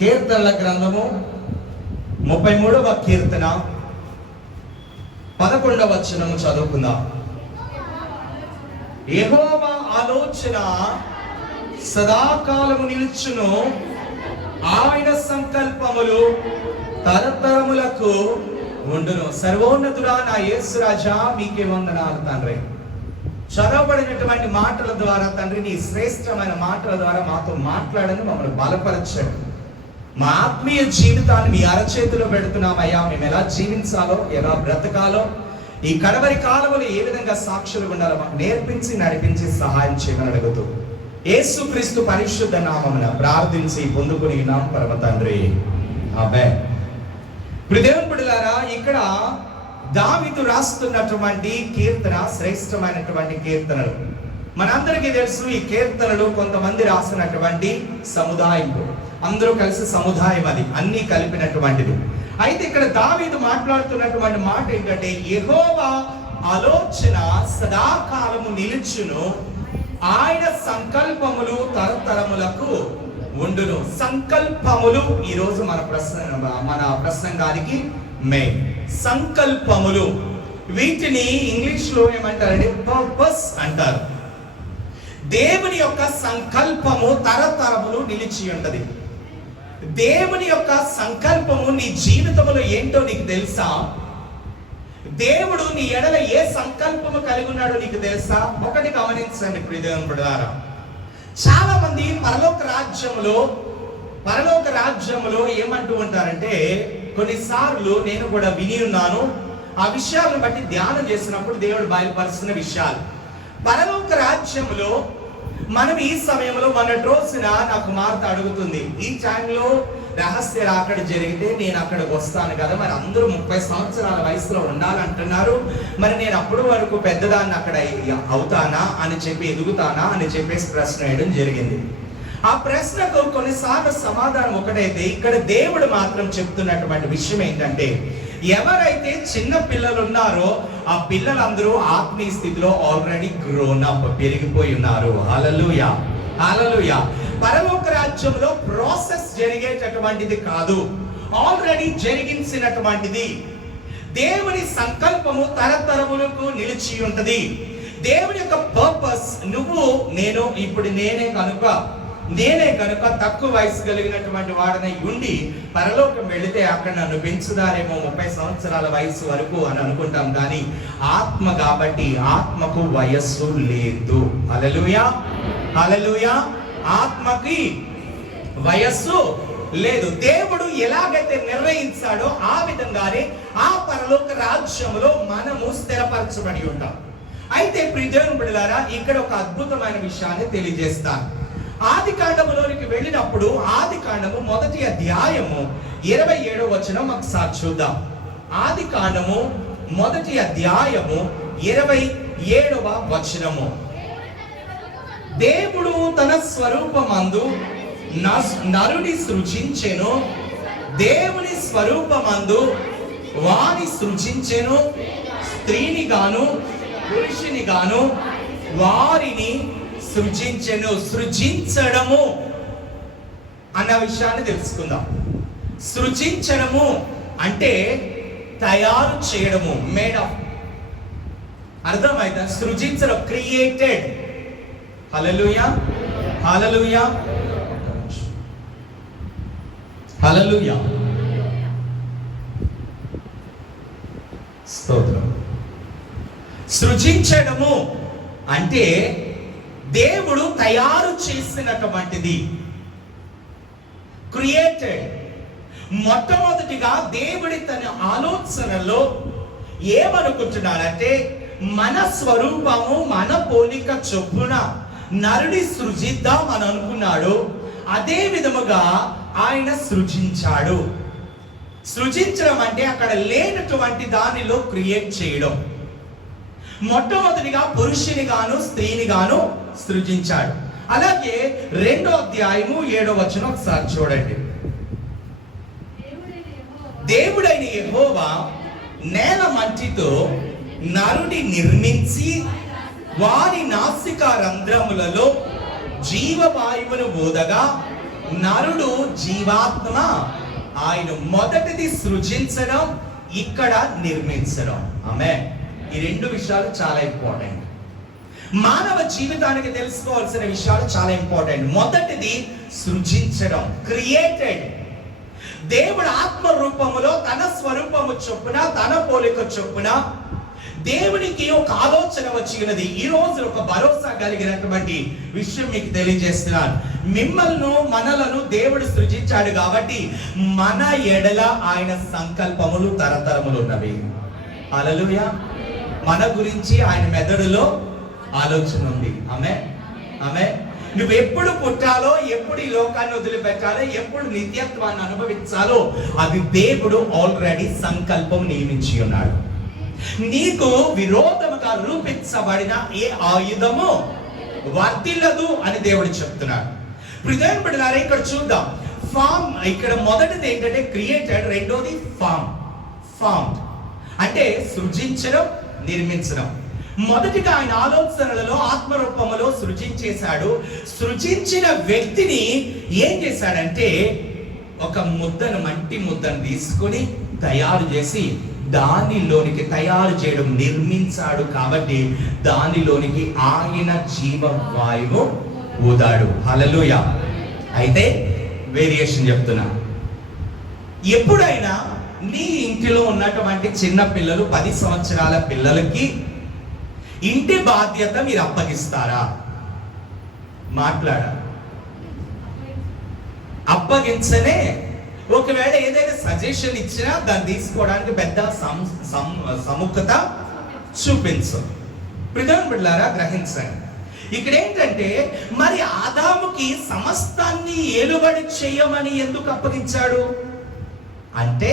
కీర్తనల గ్రంథము 33వ కీర్తన 11వ వచనము చదువుకుందాం. యెహోవా ఆలోచన సదాకాలము నిలుచును, ఆయన సంకల్పములు తరతరములకు ఉండును. సర్వోన్నతుడా నా యేసు రాజా, మీకే వందనాలు తండ్రి. చదవబడినటువంటి మాటల ద్వారా తండ్రి, నీ శ్రేష్టమైన మాటల ద్వారా మాతో మాట్లాడని, మమ్మల్ని బలపరచండి. మా ఆత్మీయ జీవితాన్ని మీ అరచేతిలో పెడుతున్నామయ్యా. మేము ఎలా జీవించాలో, ఎలా బ్రతకాలో, ఈ కడవరి కాలంలో ఏ విధంగా సాక్షులు ఉండాలో మాకు నేర్పించి నడిపించి సహాయం చేయమని అడుగుతూ యేసుక్రీస్తు పరిశుద్ధ నామమున ప్రార్థించి పొందుకుని ఉన్నాం పరమ తండ్రి, ఆమేన్. దేవుని బిడ్డలారా, ఇక్కడ దావీదు రాస్తున్నటువంటి కీర్తన శ్రేష్టమైనటువంటి కీర్తనలు. మనందరికీ తెలుసు, ఈ కీర్తనలు కొంతమంది రాసినటువంటి సముదాయం, అందరూ కలిసి సముదాయం, అది అన్ని కలిపినటువంటిది. అయితే ఇక్కడ దావీదు మాట్లాడుతున్నటువంటి మాట ఏంటంటే, యెహోవా ఆలోచన సదాకాలము నిలుచును, ఆయన సంకల్పములు తరతరములకు ఉండును. సంకల్పములు ఈరోజు మన ప్రసంగానికి మెయిన్. సంకల్పములు, వీటిని ఇంగ్లీష్ లో ఏమంటారంటే పర్పస్ అంటారు. దేవుని యొక్క సంకల్పము తరతరములు నిలిచి ఉంటది. దేవుని యొక్క సంకల్పము నీ జీవితంలో ఏంటో నీకు తెలుసా? దేవుడు నీ ఎడల ఏ సంకల్పము కలిగి ఉన్నాడో నీకు తెలుసా? ఒకటి గమనించండి ప్రియదేవుని బిడ్డలారా, చాలా మంది పరలోక రాజ్యములో ఏమంటూ ఉంటారంటే, కొన్నిసార్లు నేను కూడా విని ఉన్నాను, ఆ విషయాలను బట్టి ధ్యానం చేసినప్పుడు దేవుడు బయలుపరుస్తున్న విషయాలు. పరలోక రాజ్యంలో మనం ఈ సమయంలో మొన్నటి రోజున నా కుమార్తె అడుగుతుంది, ఈ టైంలో రహస్య రాకడ జరిగితే నేను అక్కడికి వస్తాను కదా, మరి అందరూ 30 సంవత్సరాల వయసులో ఉండాలంటున్నారు, మరి నేను అప్పటి వరకు పెద్దదాన్ని అక్కడ అవుతానా అని చెప్పి, ఎదుగుతానా అని చెప్పేసి ప్రశ్న వేయడం జరిగింది. ఆ ప్రశ్నకు కొన్నిసార్లు సమాధానం ఒకటైతే, ఇక్కడ దేవుడు మాత్రం చెప్తున్నటువంటి విషయం ఏంటంటే, ఎవరైతే చిన్న పిల్లలు ఉన్నారో ఆ పిల్లలందరూ ఆత్మీయ స్థితిలో ఆల్రెడీ గ్రోన్ అప్, పెరిగిపోయి ఉన్నారు. హల్లెలూయా, హల్లెలూయా. పరలోక రాజ్యంలో ప్రాసెస్ జరిగేటటువంటిది కాదు, ఆల్రెడీ జరిగించినటువంటిది. దేవుని సంకల్పము తరతరములకు నిలిచి ఉంటది. దేవుని యొక్క పర్పస్, నువ్వు నేను ఇప్పుడు నేనే కనుక తక్కువ వయసు కలిగినటువంటి వాడిని ఉండి పరలోకం వెళితే అక్కడ నన్ను పెంచుదారేమో 30 సంవత్సరాల వయసు వరకు అని అనుకుంటాం, కానీ ఆత్మ కాబట్టి ఆత్మకు వయస్సు లేదు. హల్లెలూయా, హల్లెలూయా. ఆత్మకి వయస్సు లేదు. దేవుడు ఎలాగైతే నిర్ణయించాడో ఆ విధంగానే ఆ పరలోక రాజ్యంలో మనము స్థిరపరచబడి ఉంటాం. అయితే ప్రియదేవుని బిడ్డలారా, ఇక్కడ ఒక అద్భుతమైన విషయాన్ని తెలియజేస్తాను. ఆది కాండములోనికి వెళ్ళినప్పుడు, ఆది కాండము 1వ అధ్యాయము 27వ వచనం ఒకసారి చూద్దాం. ఆది కాండము 1వ అధ్యాయము 27వ వచనము. దేవుడు తన స్వరూపమందు నరుని సృజించెను, దేవుని స్వరూపమందు వాని సృజించెను, స్త్రీని గాను పురుషుని గాను వారిని సృజించెను. సృజించడము అన్న విషయాన్ని తెలుసుకుందాం. సృజించడము అంటే తయారు చేయడము, మేడ్ ఆఫ్. అర్థమైందా? సృజించడం, క్రియేటెడ్. హల్లెలూయా, హల్లెలూయా, హల్లెలూయా. స్తోత్రం. సృజించడము అంటే దేవుడు తయారు చేసినటువంటిది, క్రియేటెడ్. మొట్టమొదటిగా దేవుడి తన ఆలోచనలో ఏమనుకుంటున్నాడంటే, మన స్వరూపము మన పోలిక చొప్పున నరుని సృజిద్దాం అని అనుకున్నాడు. అదే విధముగా ఆయన సృజించాడు. సృజించడం అంటే అక్కడ లేనటువంటి దానిలో క్రియేట్ చేయడం. మొట్టమొదటిగా పురుషుని గాను స్త్రీని గాను సృజించాడు. అలాగే 2వ అధ్యాయము 7వ వచనం ఒకసారి చూడండి. దేవుడైన యెహోవా నేల మంటితో నరుని నిర్మించి వారి నాసికా రంధ్రములలో జీవవాయువును ఊదగా నరుడు జీవాత్మ. ఆయన మొదటిది సృజించడం, ఇక్కడ నిర్మించడం. ఆమేన్. ఈ రెండు విషయాలు చాలా ఇంపార్టెంట్. మానవ జీవితానికి తెలుసుకోవాల్సిన విషయాలు చాలా ఇంపార్టెంట్. మొదటిది సృజించడం, క్రియేటెడ్. దేవుడు ఆత్మ రూపములో తన స్వరూపము చొప్పున, తన పోలిక చొప్పున దేవునికి ఒక ఆలోచన వచ్చి ఉన్నది. ఈ రోజు ఒక భరోసా కలిగినటువంటి విషయం మీకు తెలియజేస్తున్నాను. మిమ్మల్ని మనలను దేవుడు సృజించాడు కాబట్టి మన ఎడల ఆయన సంకల్పములు తరతరములు ఉన్నవి. హల్లెలూయా. మన గురించి ఆయన మెదడులో ఆలోచన ఉంది. ఆమేన్, ఆమేన్. నువ్వు ఎప్పుడు పుట్టాలో, ఎప్పుడు ఈ లోకాన్ని వదిలిపెట్టాలో, ఎప్పుడు నిత్యత్వాన్ని అనుభవించాలో అది దేవుడు ఆల్రెడీ సంకల్పం నియమించి ఉన్నాడు. నీకు విరోధముగా రూపించబడిన ఏ ఆయుధము వర్తిల్లదు అని దేవుడు చెప్తున్నాడు. ప్రియమైన బిడ్డలారా, ఇక్కడ చూద్దాం. ఫామ్, ఇక్కడ మొదటిది ఏంటంటే క్రియేటెడ్, రెండోది ఫామ్ అంటే సృజించడం, నిర్మించడం. మొదటిగా ఆయన ఆలోచనలలో ఆత్మరూపములో సృజించేశాడు. సృజించిన వ్యక్తిని ఏం చేశాడంటే ఒక ముద్దను, మంటి ముద్దను తీసుకొని తయారు చేసి దానిలోనికి తయారు చేయడం, నిర్మించాడు. కాబట్టి దానిలోనికి ఆయన జీవవాయువు ఊదాడు. హల్లెలూయా. అయితే వేరియేషన్ చెప్తున్నా. ఎప్పుడైనా నీ ఇంటిలో ఉన్నటువంటి చిన్న పిల్లలు, 10 సంవత్సరాల పిల్లలకి ఇంటి బాధ్యత మీరు అప్పగిస్తారా? మాట్లాడాలి. అప్పగించనే. ఒకవేళ ఏదైనా సజెషన్ ఇచ్చినా దాన్ని తీసుకోవడానికి పెద్ద సముఖత చూపించు. ప్రియమైన బిడ్డలారా, గ్రహించండి. ఇక్కడ ఏంటంటే మరి ఆదాముకి సమస్తాన్ని ఏలుబడి చేయమని ఎందుకు అప్పగించాడు అంటే,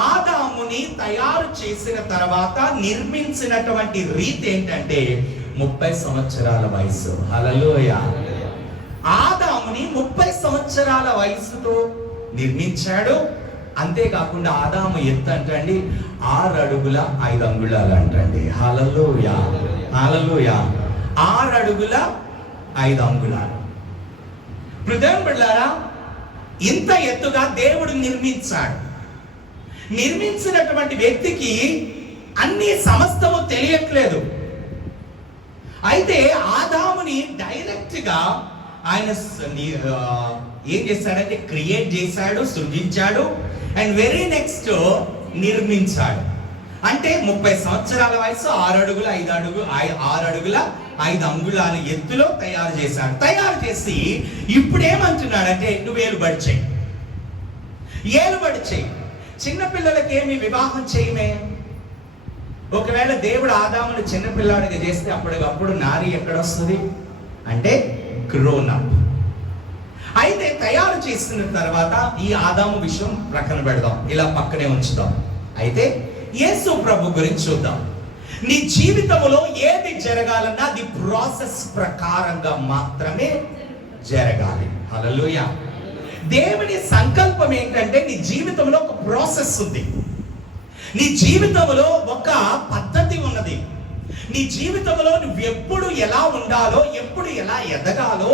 ఆదాముని తయారు చేసిన తర్వాత నిర్మించినటువంటి రీతి ఏంటంటే 30 సంవత్సరాల వయసు. హల్లెలూయా. ఆదాముని 30 సంవత్సరాల వయసుతో నిర్మించాడు. అంతేకాకుండా ఆదాము ఎత్తు అంటండి 6 అడుగుల 5 అంగుళాలు అంటండి. హల్లెలూయా, హల్లెలూయా. 6 అడుగుల 5 అంగుళాలు. ప్రియమైన బిడ్డలారా, ఇంత ఎత్తుగా దేవుడు నిర్మించాడు. నిర్మించినటువంటి వ్యక్తికి అన్ని సమస్తము తెలియట్లేదు. అయితే ఆదాముని డైరెక్ట్ గా ఆయన ఏం చేశాడంటే క్రియేట్ చేశాడు, సృజించాడు. అండ్ వెరీ నెక్స్ట్ నిర్మించాడు. అంటే 30 సంవత్సరాల వయసు, 6 అడుగుల 5 అంగుళాల ఎత్తులో తయారు చేశాడు. తయారు చేసి ఇప్పుడు ఏమంటున్నాడంటే నువ్వు ఏలుబడి చెయ్యి. చిన్నపిల్లలకి ఏమి వివాహం చేయమే. ఒకవేళ దేవుడు ఆదాముని చిన్నపిల్లాడిగా చేస్తే అప్పటికప్పుడు నారి ఎక్కడొస్తుంది అంటే గ్రోన్ అప్. అయితే తయారు చేసిన తర్వాత ఈ ఆదాము విషయం ప్రక్కన పెడదాం, ఇలా పక్కనే ఉంచుదాం. అయితే యేసు ప్రభు గురించి చూద్దాం. నీ జీవితంలో ఏది జరగాలన్నా అది ప్రాసెస్ ప్రకారంగా మాత్రమే జరగాలి. హల్లెలూయా. దేవుని సంకల్పం ఏంటంటే నీ జీవితంలో ఒక ప్రాసెస్ ఉంది. నీ జీవితంలో ఒక పద్ధతి ఉన్నది. నీ జీవితంలో నువ్వు ఎప్పుడు ఎలా ఉండాలో, ఎప్పుడు ఎలా ఎదగాలో,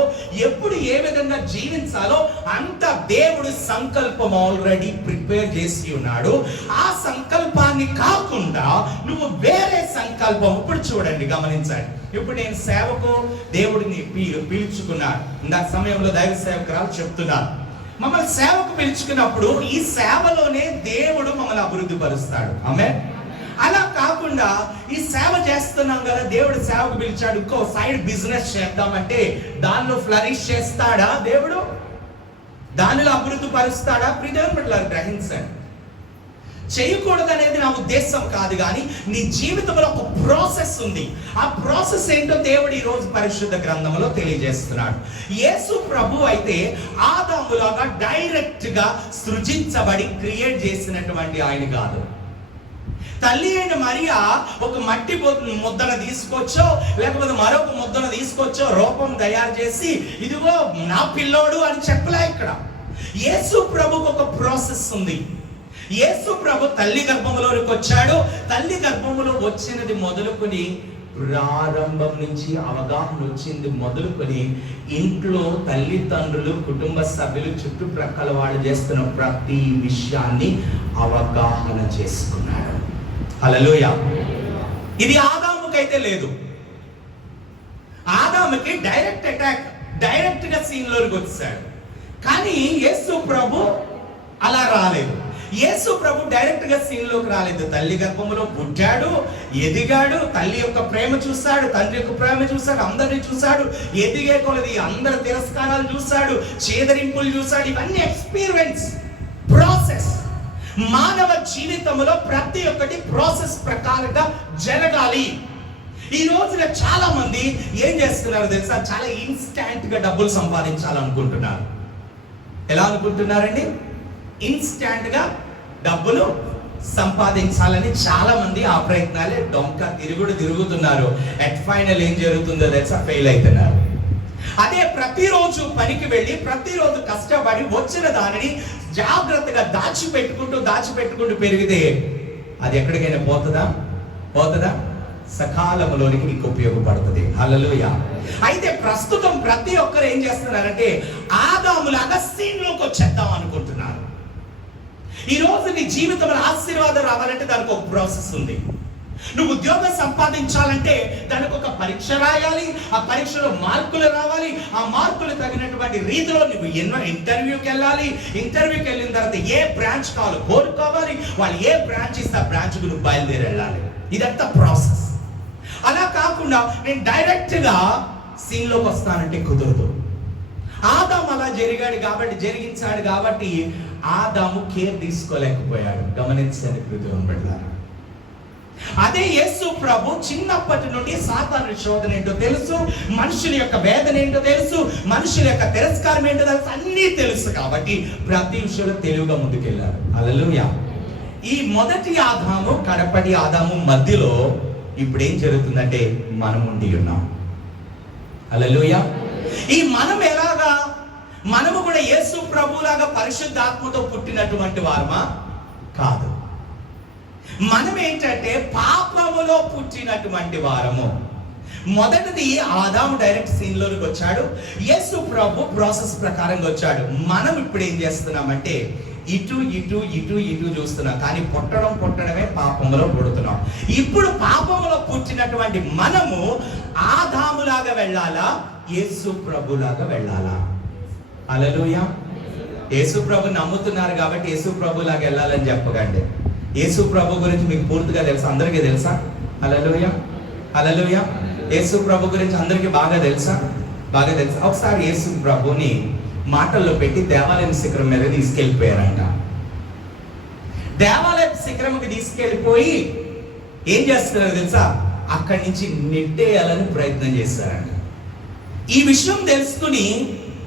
ఎప్పుడు ఏ విధంగా జీవించాలో అంత దేవుడు సంకల్పం ఆల్రెడీ ప్రిపేర్ చేసి ఉన్నాడు. ఆ సంకల్పాన్ని కాకుండా నువ్వు వేరే సంకల్పం. ఇప్పుడు చూడండి, గమనించండి. ఇప్పుడు నేను సేవకు దేవుడిని పిలుచుకున్నాను. ఇందాక సమయంలో దైవ సేవకురాలు చెప్తున్నాను, మమ్మల్ని సేవకు పిలుచుకున్నప్పుడు ఈ సేవలోనే దేవుడు మమ్మల్ని అభివృద్ధి పరుస్తాడు. ఆమేన్. అలా కాకుండా ఈ సేవ చేస్తున్నాం కదా, దేవుడు సేవకు పిలిచాడు, ఇంకో సైడ్ బిజినెస్ చేద్దామంటే దానిలో ఫ్లరిష్ చేస్తాడా దేవుడు? దానిలో అభివృద్ధి పరుస్తాడా? ప్రియమైన గ్రహించండి. చేయకూడదు అనేది నా ఉద్దేశం కాదు, కానీ నీ జీవితంలో ఒక ప్రాసెస్ ఉంది. ఆ ప్రాసెస్ ఏంటో దేవుడు ఈ రోజు పరిశుద్ధ గ్రంథంలో తెలియజేస్తున్నాడు. యేసు ప్రభు అయితే ఆదాములాగా డైరెక్ట్ గా సృజించబడి క్రియేట్ చేసినటువంటి ఆయన కాదు. తల్లి అయిన మరియా ఒక మట్టి ముద్దను తీసుకొచ్చో లేకపోతే మరొక ముద్దను తీసుకొచ్చో రూపం తయారు చేసి ఇదిగో నా పిల్లోడు అని చెప్పలే. ఇక్కడ యేసు ప్రభుకు ఒక ప్రాసెస్ ఉంది. యేసు ప్రభు తల్లి గర్భములోనికి వచ్చాడు. తల్లి గర్భములో వచ్చినది మొదలుకొని, ప్రారంభం నుంచి అవగాహన వచ్చింది మొదలుకొని, ఇంట్లో తల్లిదండ్రులు, కుటుంబ సభ్యులు, చుట్టుప్రక్కల వాళ్ళు చేస్తున్న ప్రతి విషయాన్ని అవగాహన చేసుకున్నాడు. హల్లెలూయా. ఇది ఆదాముకైతే లేదు. ఆదాముకి డైరెక్ట్ అటాక్, డైరెక్ట్ గా సీన్ లోకి వచ్చాడు. కానీ యేసు ప్రభు అలా రాలేదు. యేసు ప్రభు డైరెక్ట్ గా సీన్ లోకి రాలేదు. తల్లి గర్భంలో పుట్టాడు, ఎదిగాడు, తల్లి యొక్క ప్రేమ చూశాడు, తండ్రి యొక్క ప్రేమ చూశాడు, అందరిని చూశాడు, ఎదిగే కొలది అందరి తిరస్కారాలు చూశాడు, చేదరింపులు చూశాడు. ఇవన్నీ ఎక్స్పీరియన్స్, ప్రాసెస్. మానవ జీవితంలో ప్రతి ఒక్కటి ప్రాసెస్ ప్రకారంగా జరగాలి. ఈ రోజున చాలా మంది ఏం చేస్తున్నారు తెలుసా? చాలా ఇన్స్టాంట్ గా డబ్బులు సంపాదించాలనుకుంటున్నారు. ఎలా అనుకుంటున్నారండి? ఇన్స్టాంట్ గా డబ్బులు సంపాదించాలని చాలా మంది ఆ ప్రయత్నాలే డొంక తిరుగుతున్నారు. ఎట్ ఫైనల్ ఏం జరుగుతుందో తెలుసా? ఫెయిల్ అవుతున్నారు. అదే ప్రతిరోజు పనికి వెళ్ళి ప్రతిరోజు కష్టపడి వచ్చిన దానిని జాగ్రత్తగా దాచిపెట్టుకుంటూ పెరిగితే అది ఎక్కడికైనా పోతుందా? సకాలంలోనికి నీకు ఉపయోగపడుతుంది. హల్లెలూయా. అయితే ప్రస్తుతం ప్రతి ఒక్కరు ఏం చేస్తున్నారంటే ఆదాములాగా సీన్లోకి వచ్చేద్దాం అనుకుంటున్నారు. ఈ రోజు నీ జీవితంలో ఆశీర్వాదం రావాలంటే దానికి ఒక ప్రాసెస్ ఉంది. నువ్వు ఉద్యోగం సంపాదించాలంటే దానికి ఒక పరీక్ష రాయాలి. ఆ పరీక్షలో మార్కులు రావాలి. ఆ మార్కులు తగినటువంటి రీతిలో నువ్వు ఇంటర్వ్యూకి వెళ్ళాలి. ఇంటర్వ్యూకి వెళ్ళిన తర్వాత ఏ బ్రాంచ్ కావాలో కోరుకోవాలి. వాళ్ళు ఏ బ్రాంచ్ ఇస్తే ఆ బ్రాంచ్కు నువ్వు బయలుదేరి వెళ్ళాలి. ఇదంతా ప్రాసెస్. అలా కాకుండా నేను డైరెక్ట్ గా సీన్ లోకి వస్తానంటే కుదరదు. ఆదాము అలా జరిగించాడు కాబట్టి ఆదాము కేర్ తీసుకోలేకపోయాడు. గమనించండి ప్రియమైన బిడ్డలారా. అదే యేసు ప్రభు చిన్నప్పటి నుండి సాతాను శోధన ఏంటో తెలుసు, మనుషుల యొక్క వేదన ఏంటో తెలుసు, మనుషుల యొక్క తిరస్కారం ఏంటో తెలుసు, అన్నీ తెలుసు కాబట్టి ప్రతి విషయంలో తెలివిగా ముందుకెళ్ళారు. హల్లెలూయా. ఈ మొదటి ఆదాము కడపటి ఆదాము మధ్యలో ఇప్పుడు ఏం జరుగుతుందంటే మనం ఉండి ఉన్నాం. హల్లెలూయా. ఈ మనం ఎలాగా? మనము కూడా యేసు ప్రభులాగా పరిశుద్ధాత్మతో పుట్టినటువంటి వారమా? కాదు. మనం ఏంటంటే పాపములో పుట్టినటువంటి వారము. మొదటిది ఆదాము డైరెక్ట్ సీన్ లోకి వచ్చాడు. యేసు ప్రభు ప్రాసెస్ ప్రకారంగా వచ్చాడు. మనం ఇప్పుడు ఏం చేస్తున్నామంటే ఇటు చూస్తున్నాం. కానీ పుట్టడమే పాపములో పుడుతున్నాం. ఇప్పుడు పాపములో పుట్టినటువంటి మనము ఆదాములాగా వెళ్ళాలా, యేసు ప్రభులాగా వెళ్ళాలా? హల్లెలూయా. యేసు ప్రభు నమ్ముతున్నారు కాబట్టి యేసు ప్రభులాగా వెళ్ళాలని చెప్పకండి. యేసు ప్రభు గురించి మీకు పూర్తిగా తెలుసా? అందరికీ తెలుసా? హల్లెలూయా. హల్లెలూయా. యేసు ప్రభు గురించి అందరికీ బాగా తెలుసా? ఒకసారి యేసు ప్రభుని మాటల్లో పెట్టి దేవాలయం శిఖరం మీద తీసుకెళ్ళిపోయారంట. దేవాలయం శిఖరంకి తీసుకెళ్ళిపోయి ఏం చేస్తున్నారు తెలుసా? అక్కడి నుంచి నెట్టేయాలని ప్రయత్నం చేశారంట. ఈ విషయం తెలుసుకుని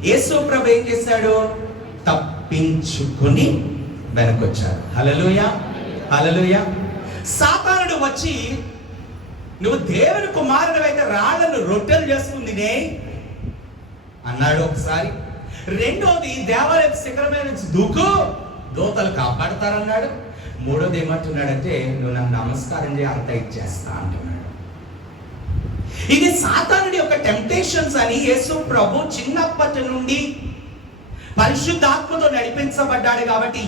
యేసు ప్రభు ఏం చేశాడు? తప్పించుకుని వెనకొచ్చారు. హల్లెలూయా. హల్లెలూయా. సాతానుడు వచ్చి నువ్వు దేవుని కుమారుడివైతే రాళ్లను రొట్టెలు చేసుకుని తినే అన్నాడు ఒకసారి. రెండోది దేవాలయ శిఖరం మీద నుంచి దూకు, దోతలు కాపాడతారన్నాడు. మూడోది ఏమంటున్నాడంటే నువ్వు నాకు నమస్కారం చేయి, అంత ఇచ్చేస్తా అంటున్నాడు. ఇది సాతానుడి యొక్క టెంప్టేషన్స్ అని యేసు ప్రభు చిన్నప్పటి నుండి పరిశుద్ధాత్మతో నడిపించబడ్డాడు కాబట్టి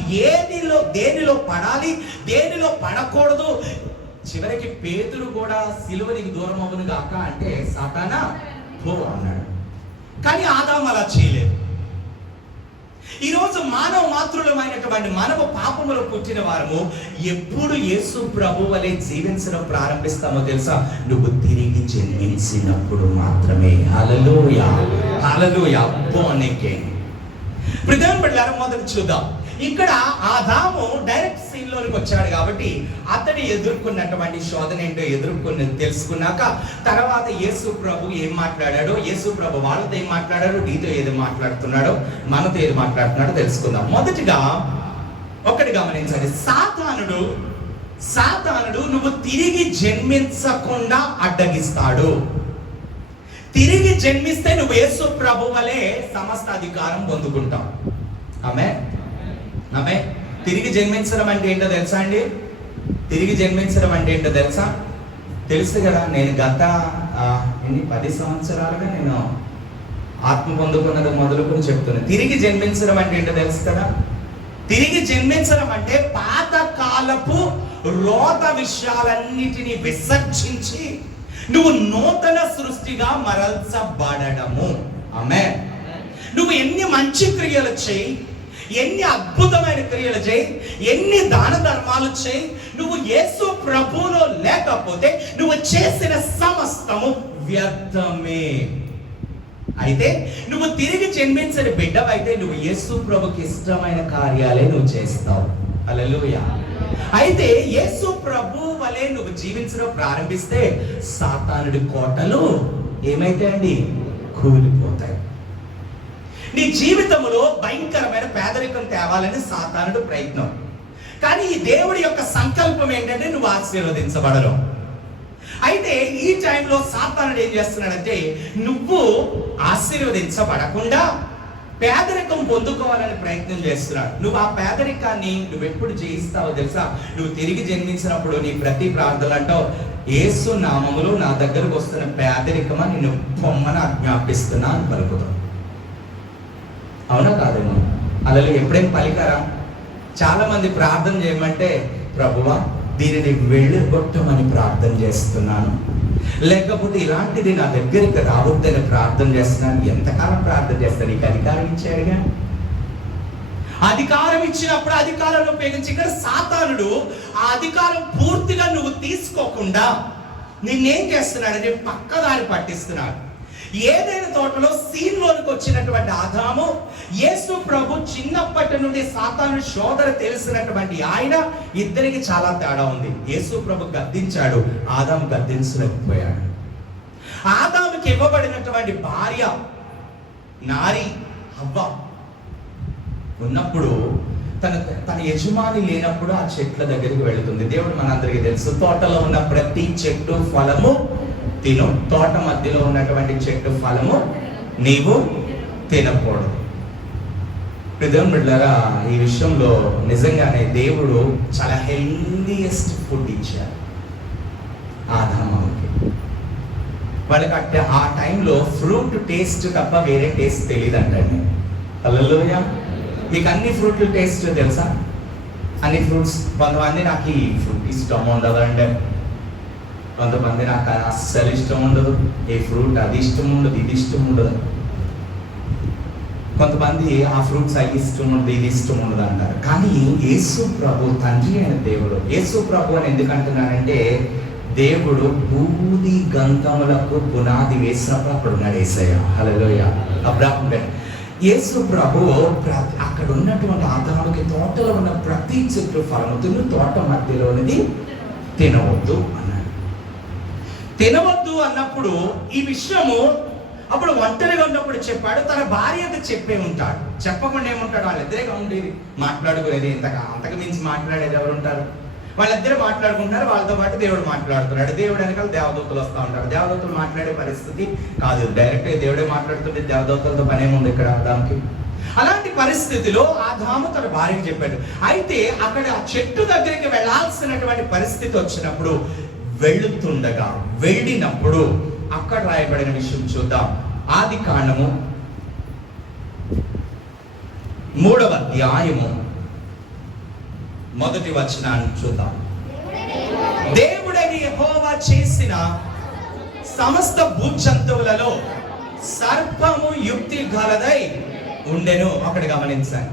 దేనిలో పడాలి, దేనిలో పడకూడదు. చివరికి పేతురు కూడా సిలువనికి దూరం అవ్వను గాక అంటే సాతానా పో అన్నాడు. కానీ ఆదాము అలా చేయలేదు. ఈరోజు మానవ మాతృలమైనటువంటి మనము పాపములో పుట్టిన వారము ఎప్పుడు యేసు ప్రభు వలె జీవించడం ప్రారంభిస్తామో తెలుసా? నువ్వు తిరిగి జన్మించినప్పుడు మాత్రమే. హల్లెలూయా. హల్లెలూయా. Born again. ప్రియమైన బిడ్డలారా, మొదటి చూద్దాం. ఇక్కడ ఆదాము డైరెక్ట్ సీన్ లోనికి వచ్చాడు కాబట్టి అతడు ఎదుర్కొన్నటువంటి శోధన ఏంటో తెలుసుకున్నాక తర్వాత యేసు ప్రభు ఏం మాట్లాడాడో, యేసు ప్రభు వాళ్ళతో ఏం మాట్లాడాడో, నీతో ఏది మాట్లాడుతున్నాడో, మనతో ఏది మాట్లాడుతున్నాడో తెలుసుకుందాం. మొదటిగా ఒకటి గమనించండి. సాతానుడు నువ్వు తిరిగి జన్మించకుండా అడ్డగిస్తాడు. తిరిగి జన్మిస్తే నువ్వు యేసు ప్రభు వలె సమస్త అధికారం పొందుకుంటావు. ఆమేన్. తిరిగి జన్మించడం అంటే ఏంటో తెలుసా అండి? తిరిగి జన్మించడం అంటే ఏంటో తెలుసా? తెలుసు కదా. నేను గత 10 సంవత్సరాలుగా నేను ఆత్మ పొందుకున్నది మొదలుకొని చెప్తున్నాను. తిరిగి జన్మించడం అంటే ఏంటో తెలుసు కదా. తిరిగి జన్మించడం అంటే పాత కాలపు రోత విషయాలన్నిటినీ విసర్జించి నువ్వు నూతన సృష్టిగా మరల్చబడము. ఆమేన్. నువ్వు ఎన్ని మంచి క్రియలు చేయి, ఎన్ని అద్భుతమైన క్రియలు చేయి, ఎన్ని దాన ధర్మాలు చేయి, నువ్వు యేసు ప్రభువులో లేకపోతే నువ్వు చేసిన సమస్తము వ్యర్థమే. అయితే నువ్వు తిరిగి జన్మించిన బిడ్డవైతే నువ్వు యేసు ప్రభుకి ఇష్టమైన కార్యాలే నువ్వు చేస్తావు. హల్లెలూయా. అయితే యేసు ప్రభు వలె నువ్వు జీవించడం ప్రారంభిస్తే సాతానుడి కోటలు ఏమైతాయండి? కూలిపోతాయి. నీ జీవితంలో భయంకరమైన పేదరికం తేవాలని సాతానుడు ప్రయత్నం. కానీ ఈ దేవుడి యొక్క సంకల్పం ఏంటంటే నువ్వు ఆశీర్వదించబడరు. అయితే ఈ టైంలో సాతానుడు ఏం చేస్తున్నాడంటే నువ్వు ఆశీర్వదించబడకుండా పేదరికం పొందుకోవాలని ప్రయత్నం చేస్తున్నాడు. నువ్వు ఆ పేదరికాన్ని నువ్వు ఎప్పుడు జయిస్తావో తెలుసా? నువ్వు తిరిగి జన్మించినప్పుడు నీ ప్రతి ప్రార్థనలు అంటావు, యేసు నామములో నా దగ్గరకు వస్తున్న పేదరికమా నిన్ను పొమ్మని ఆజ్ఞాపిస్తున్నా అని పలుకుతావు. అవునా కాదేమో? అలా ఎప్పుడేం పలికారా? చాలా మంది ప్రార్థన చేయమంటే ప్రభువా దీనిని వెళ్ళగొట్టమని ప్రార్థన చేస్తున్నాను, లేకపోతే ఇలాంటిది నా దగ్గరికి రావద్దని ప్రార్థన చేస్తున్నాను. ఎంతకాలం ప్రార్థన చేస్తాను? నీకు అధికారం ఇచ్చాడుగా. అధికారం ఇచ్చినప్పుడు అధికారాన్ని ఉపయోగించి ఇక్కడ సాతానుడు ఆ అధికారం పూర్తిగా నువ్వు తీసుకోకుండా నిన్నేం చేస్తున్నాడంటే పక్కదారి పట్టిస్తున్నాడు. ఏదైనా తోటలో సీన్లోనికి వచ్చినటువంటి ఆదాము, యేసు ప్రభు చిన్నప్పటి నుండి సాతాను శోధన తెలిసినటువంటి ఆయన, ఇద్దరికి చాలా తేడా ఉంది. యేసు ప్రభు గద్దించాడు, ఆదాము గద్దించలేకపోయాడు. ఆదాముకి ఇవ్వబడినటువంటి భార్య నారి హవ్వ ఉన్నప్పుడు తన యజమాని లేనప్పుడు ఆ చెట్ల దగ్గరికి వెళుతుంది. దేవుడు మనందరికీ తెలుసు, తోటలో ఉన్న ప్రతి చెట్టు ఫలము తిను, తోట మధ్యలో ఉన్నటువంటి చెట్టు ఫలము నీవు తినకూడదు. ప్రియమైన బిడ్డలారా, ఈ విషయంలో నిజంగానే దేవుడు చాలా హెల్దీయెస్ట్ ఫుడ్ ఇచ్చారు ఆదాముకి. వాళ్ళకి ఆ టైంలో ఫ్రూట్ టేస్ట్ తప్ప వేరే టేస్ట్ తెలియదు అంటండి. హల్లెలూయా. మీకు అన్ని ఫ్రూట్లు టేస్ట్ తెలుసా? అన్ని ఫ్రూట్స్. కొంతమంది నాకు ఈ ఫ్రూట్ ఇష్టం ఉండదు అంటే, కొంతమంది నాకు అస్సలు ఇష్టం ఉండదు, ఏ ఫ్రూట్ అది ఇష్టం ఉండదు, ఇది ఇష్టం ఉండదు. కొంతమంది ఆ ఫ్రూట్స్ అది ఇష్టం ఉండదు, ఇది ఇష్టం ఉండదు అంటారు. కానీ యేసు ప్రభు తండ్రి అయిన దేవుడు, యేసు ప్రభు అని ఎందుకు అంటున్నానంటే దేవుడు బూది గంధములకు పునాది వేసినప్పుడు అక్కడ ఉన్నాడు యేసయ్య. హల్లెలూయా. అబ్రాహాము యేసు ప్రభు అక్కడ ఉన్నటువంటి ఆదాముకి తోటలో ఉన్న ప్రతి చెట్టు ఫలము తిను, తోట మధ్యలోనిది తినవద్దు అన్నాడు. తినవద్దు అన్నప్పుడు ఈ విషయము అప్పుడు ఒంటరిగా ఉన్నప్పుడు చెప్పాడు. తన భార్యకు చెప్పే ఉంటాడు, చెప్పకుండా ఏముంటాడు? వాళ్ళిద్దరేగా ఉండేది, మాట్లాడుకునేది. అంతకు మించి మాట్లాడేది ఎవరు ఉంటారు? వాళ్ళిద్దరు మాట్లాడుకుంటున్నారు, వాళ్ళతో పాటు దేవుడు మాట్లాడుతున్నాడు. దేవుడు వెనకాల దేవదూతలు వస్తూ ఉంటారు. దేవదూతలు మాట్లాడే పరిస్థితి కాదు, డైరెక్ట్ గా దేవుడే మాట్లాడుతుంటే దేవదూతలతో పనేముంది ఇక్కడ ఆదాముకి? అలాంటి పరిస్థితిలో ఆదాము తన భార్యకు చెప్పాడు. అయితే అక్కడ ఆ చెట్టు దగ్గరికి వెళ్ళాల్సినటువంటి పరిస్థితి వచ్చినప్పుడు వెళ్ళినప్పుడు అక్కడ రాయబడిన విషయం చూద్దాం. ఆదికాండము 3వ అధ్యాయము 1వ వచనాన్ని చూద్దాం. దేవుడైన యెహోవా చేసిన సమస్త భూజంతువులలో సర్పము యుక్తి గలదై ఉండెను. ఒకటి గమనించాలి,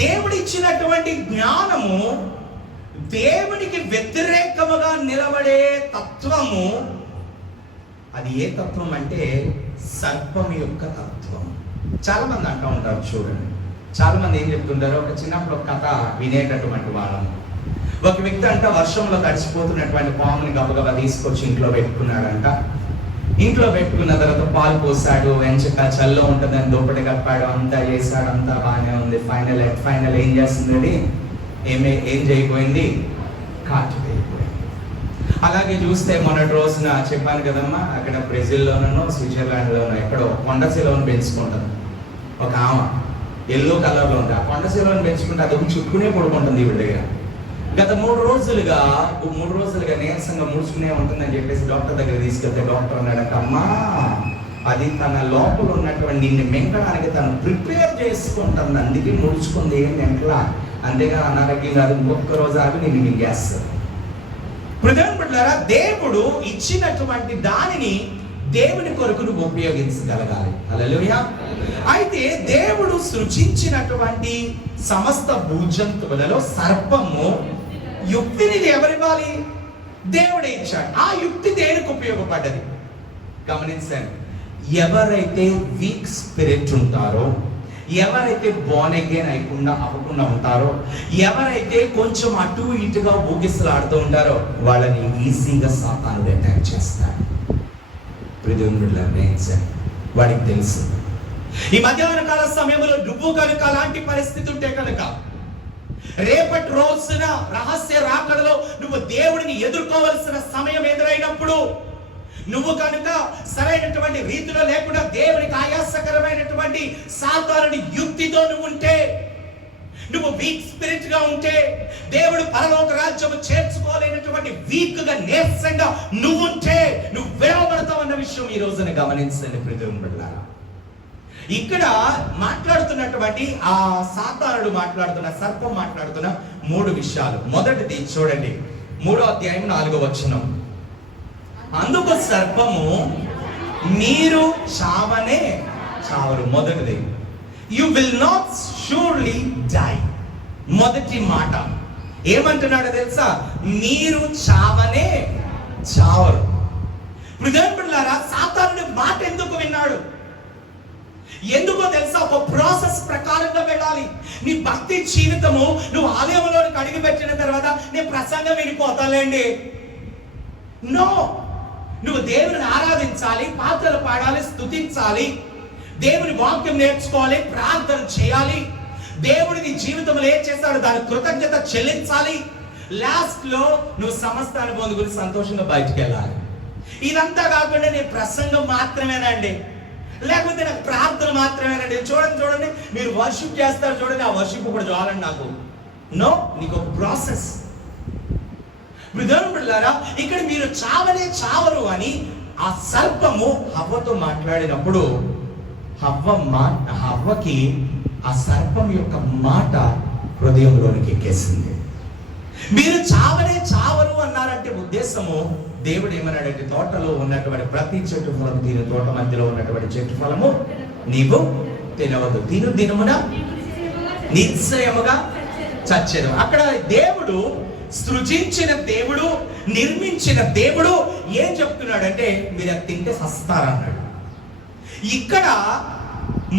దేవుడిచ్చినటువంటి జ్ఞానము దేవునికి వ్యతిరేకముగా నిలబడే తత్వము. అది ఏ తత్వం అంటే సర్పం యొక్క తత్వం. చాలా మంది అంటూ ఉంటారు, చూడండి, చాలా మంది ఏం చెప్తుంటారు, ఒక చిన్నప్పుడు ఒక కథ వినేటటువంటి వాళ్ళము. ఒక వ్యక్తి అంట వర్షంలో తడిసిపోతున్నటువంటి పాముని గబగబా తీసుకొచ్చి ఇంట్లో పెట్టుకున్నాడంట. ఇంట్లో పెట్టుకున్న తర్వాత పాలు పోసాడు, వెంచక చల్లో ఉంటుందని దోపటి కప్పాడు, అంతా చేశాడు, అంతా బాగానే ఉంది. ఫైనల్ ఏం చేస్తుంది? ఏం చేయకపోయింది? కాటు అయిపోయింది. అలాగే చూస్తే మొన్నటి రోజున చెప్పాను కదమ్మా, అక్కడ బ్రెజిల్లోనూ స్విట్జర్లాండ్లోనూ ఎక్కడో కొండశిలను పెంచుకుంటుంది ఒక ఆమె. ఎల్లో కలర్లో ఉంది. ఆ కొండ శిలను పెంచుకుంటే అది చుట్టుకునే పడుకుంటుంది ఈవిడ దగ్గర. గత 3 రోజులుగా నీరసంగా ముడుచుకునే ఉంటుందని చెప్పేసి డాక్టర్ దగ్గర తీసుకెళ్తే డాక్టర్ అన్నాడంట, అమ్మా అది తన లోపల ఉన్నటువంటి నిన్ను మింగడానికి తను ప్రిపేర్ చేసుకుంటుంది, అందుకే ముడుచుకుంది, ఏం మెంటలా, అంతేగా అనారోగ్యం కాదు, ఇంకొక రోజు ఆగి నిన్ను మింగేస్తారు. ప్రజాపట్లారా, దేవుడు ఇచ్చినటువంటి దానిని దేవుని కొరకు నువ్వు ఉపయోగించగలగాలి. హల్లెలూయా. అయితే దేవుడు సృజించినటువంటి సమస్త భూజంతువులలో సర్పము యుక్తిని ఎవరివ్వాలి? దేవుడే ఇచ్చాడు. ఆ యుక్తి దేనికి ఉపయోగపడ్డది గమనించండి. ఎవరైతే వీక్ స్పిరిట్ ఉంటారో, ఎవరైతే బోర్న్ అగైన్ అవ్వకుండా ఉంటారో, ఎవరైతే కొంచెం అటు ఇటుగా ఊగిసలాడుతూ ఉంటారో వాళ్ళని ఈజీగా సాతానుడు అటాక్ చేస్తాడు. వాడికి తెలుసు. ఈ మధ్యాహ్న కాల సమయంలో నువ్వు కనుక అలాంటి పరిస్థితి ఉంటే కనుక రేపటి రోజున రహస్య రాకడలో నువ్వు దేవుడిని ఎదుర్కోవలసిన సమయం ఎదురైనప్పుడు నువ్వు కనుక సరైనటువంటి రీతిలో లేకుండా దేవునికి ఆయాసకరమైనటువంటి సాతానుడి యుక్తితో నువ్వు ఉంటే, నువ్వు వీక్ స్పిరిట్ గా ఉంటే, దేవుడు పరలోక రాజ్యము చేర్చుకోలేనటువంటి వీక్ గా నీరసంగా నువ్వు ఉంటే నువ్వు వేవబడతావు అన్న విషయం ఈ రోజున గమనించండి ప్రియమైన. ఇక్కడ మాట్లాడుతున్నటువంటి ఆ సాతానుడు మాట్లాడుతున్న సర్పం మాట్లాడుతున్న 3 విషయాలు. మొదటిది చూడండి, 3వ అధ్యాయం 4వ వచనం. అందుకు సర్పము, మీరు చావనే చావరు. మొదటిది, you will not surely die. మొదటి మాట ఏమంటున్నాడో తెలుసా? మీరు చావనే చావరు. ప్రియమైనలారా, సాతానుడి మాట ఎందుకు విన్నాడు? ఎందుకో తెలుసా? ఒక ప్రాసెస్ ప్రకారంగా వెళ్ళాలి. నీ భక్తి జీవితము నువ్వు ఆలయంలోనికి అడుగు పెట్టిన తర్వాత నేను ప్రసంగం వినిపోతాలేండి, నో. నువ్వు దేవుని ఆరాధించాలి, పాటలు పాడాలి, స్తుతించాలి, దేవుని వాక్యం నేర్చుకోవాలి, ప్రార్థన చేయాలి, దేవుడి నీ జీవితంలో ఏం చేస్తాడు దాని కృతజ్ఞత చెల్లించాలి. లాస్ట్ లో నువ్వు సమస్తాన్ని పొందుకుని సంతోషంగా బయటికి వెళ్ళాలి. ఇదంతా కాకుండా నేను ప్రసంగం మాత్రమేనండి, లేకపోతే నాకు ప్రార్థన మాత్రమేనండి. చూడండి మీరు వర్షిప్ చేస్తారు చూడండి, ఆ వర్షిప్ కూడా చాలండి నాకు. నో, నీకు ఒక ప్రాసెస్. విధానపడలారా, ఇక్కడ మీరు చావనే చావరు అని ఆ సర్పము హవ్వతో మాట్లాడినప్పుడు హవ్వకి ఆ సర్పం యొక్క మాట హృదయంలోనికి ఎక్కేసింది. మీరు చావనే చావరు అన్నారంటే ఉద్దేశము, దేవుడు ఏమన్నాడంటే తోటలో ఉన్నటువంటి ప్రతి చెట్టు ఫలము తిను, తోట మధ్యలో ఉన్నటువంటి చెట్టు ఫలము నీవు తినవద్దు, తిను దినమున నిశ్చయముగా చచ్చేదు. అక్కడ దేవుడు సృజించిన దేవుడు, నిర్మించిన దేవుడు ఏం చెప్తున్నాడంటే మీరు అది తింటే సస్తారన్నాడు. ఇక్కడ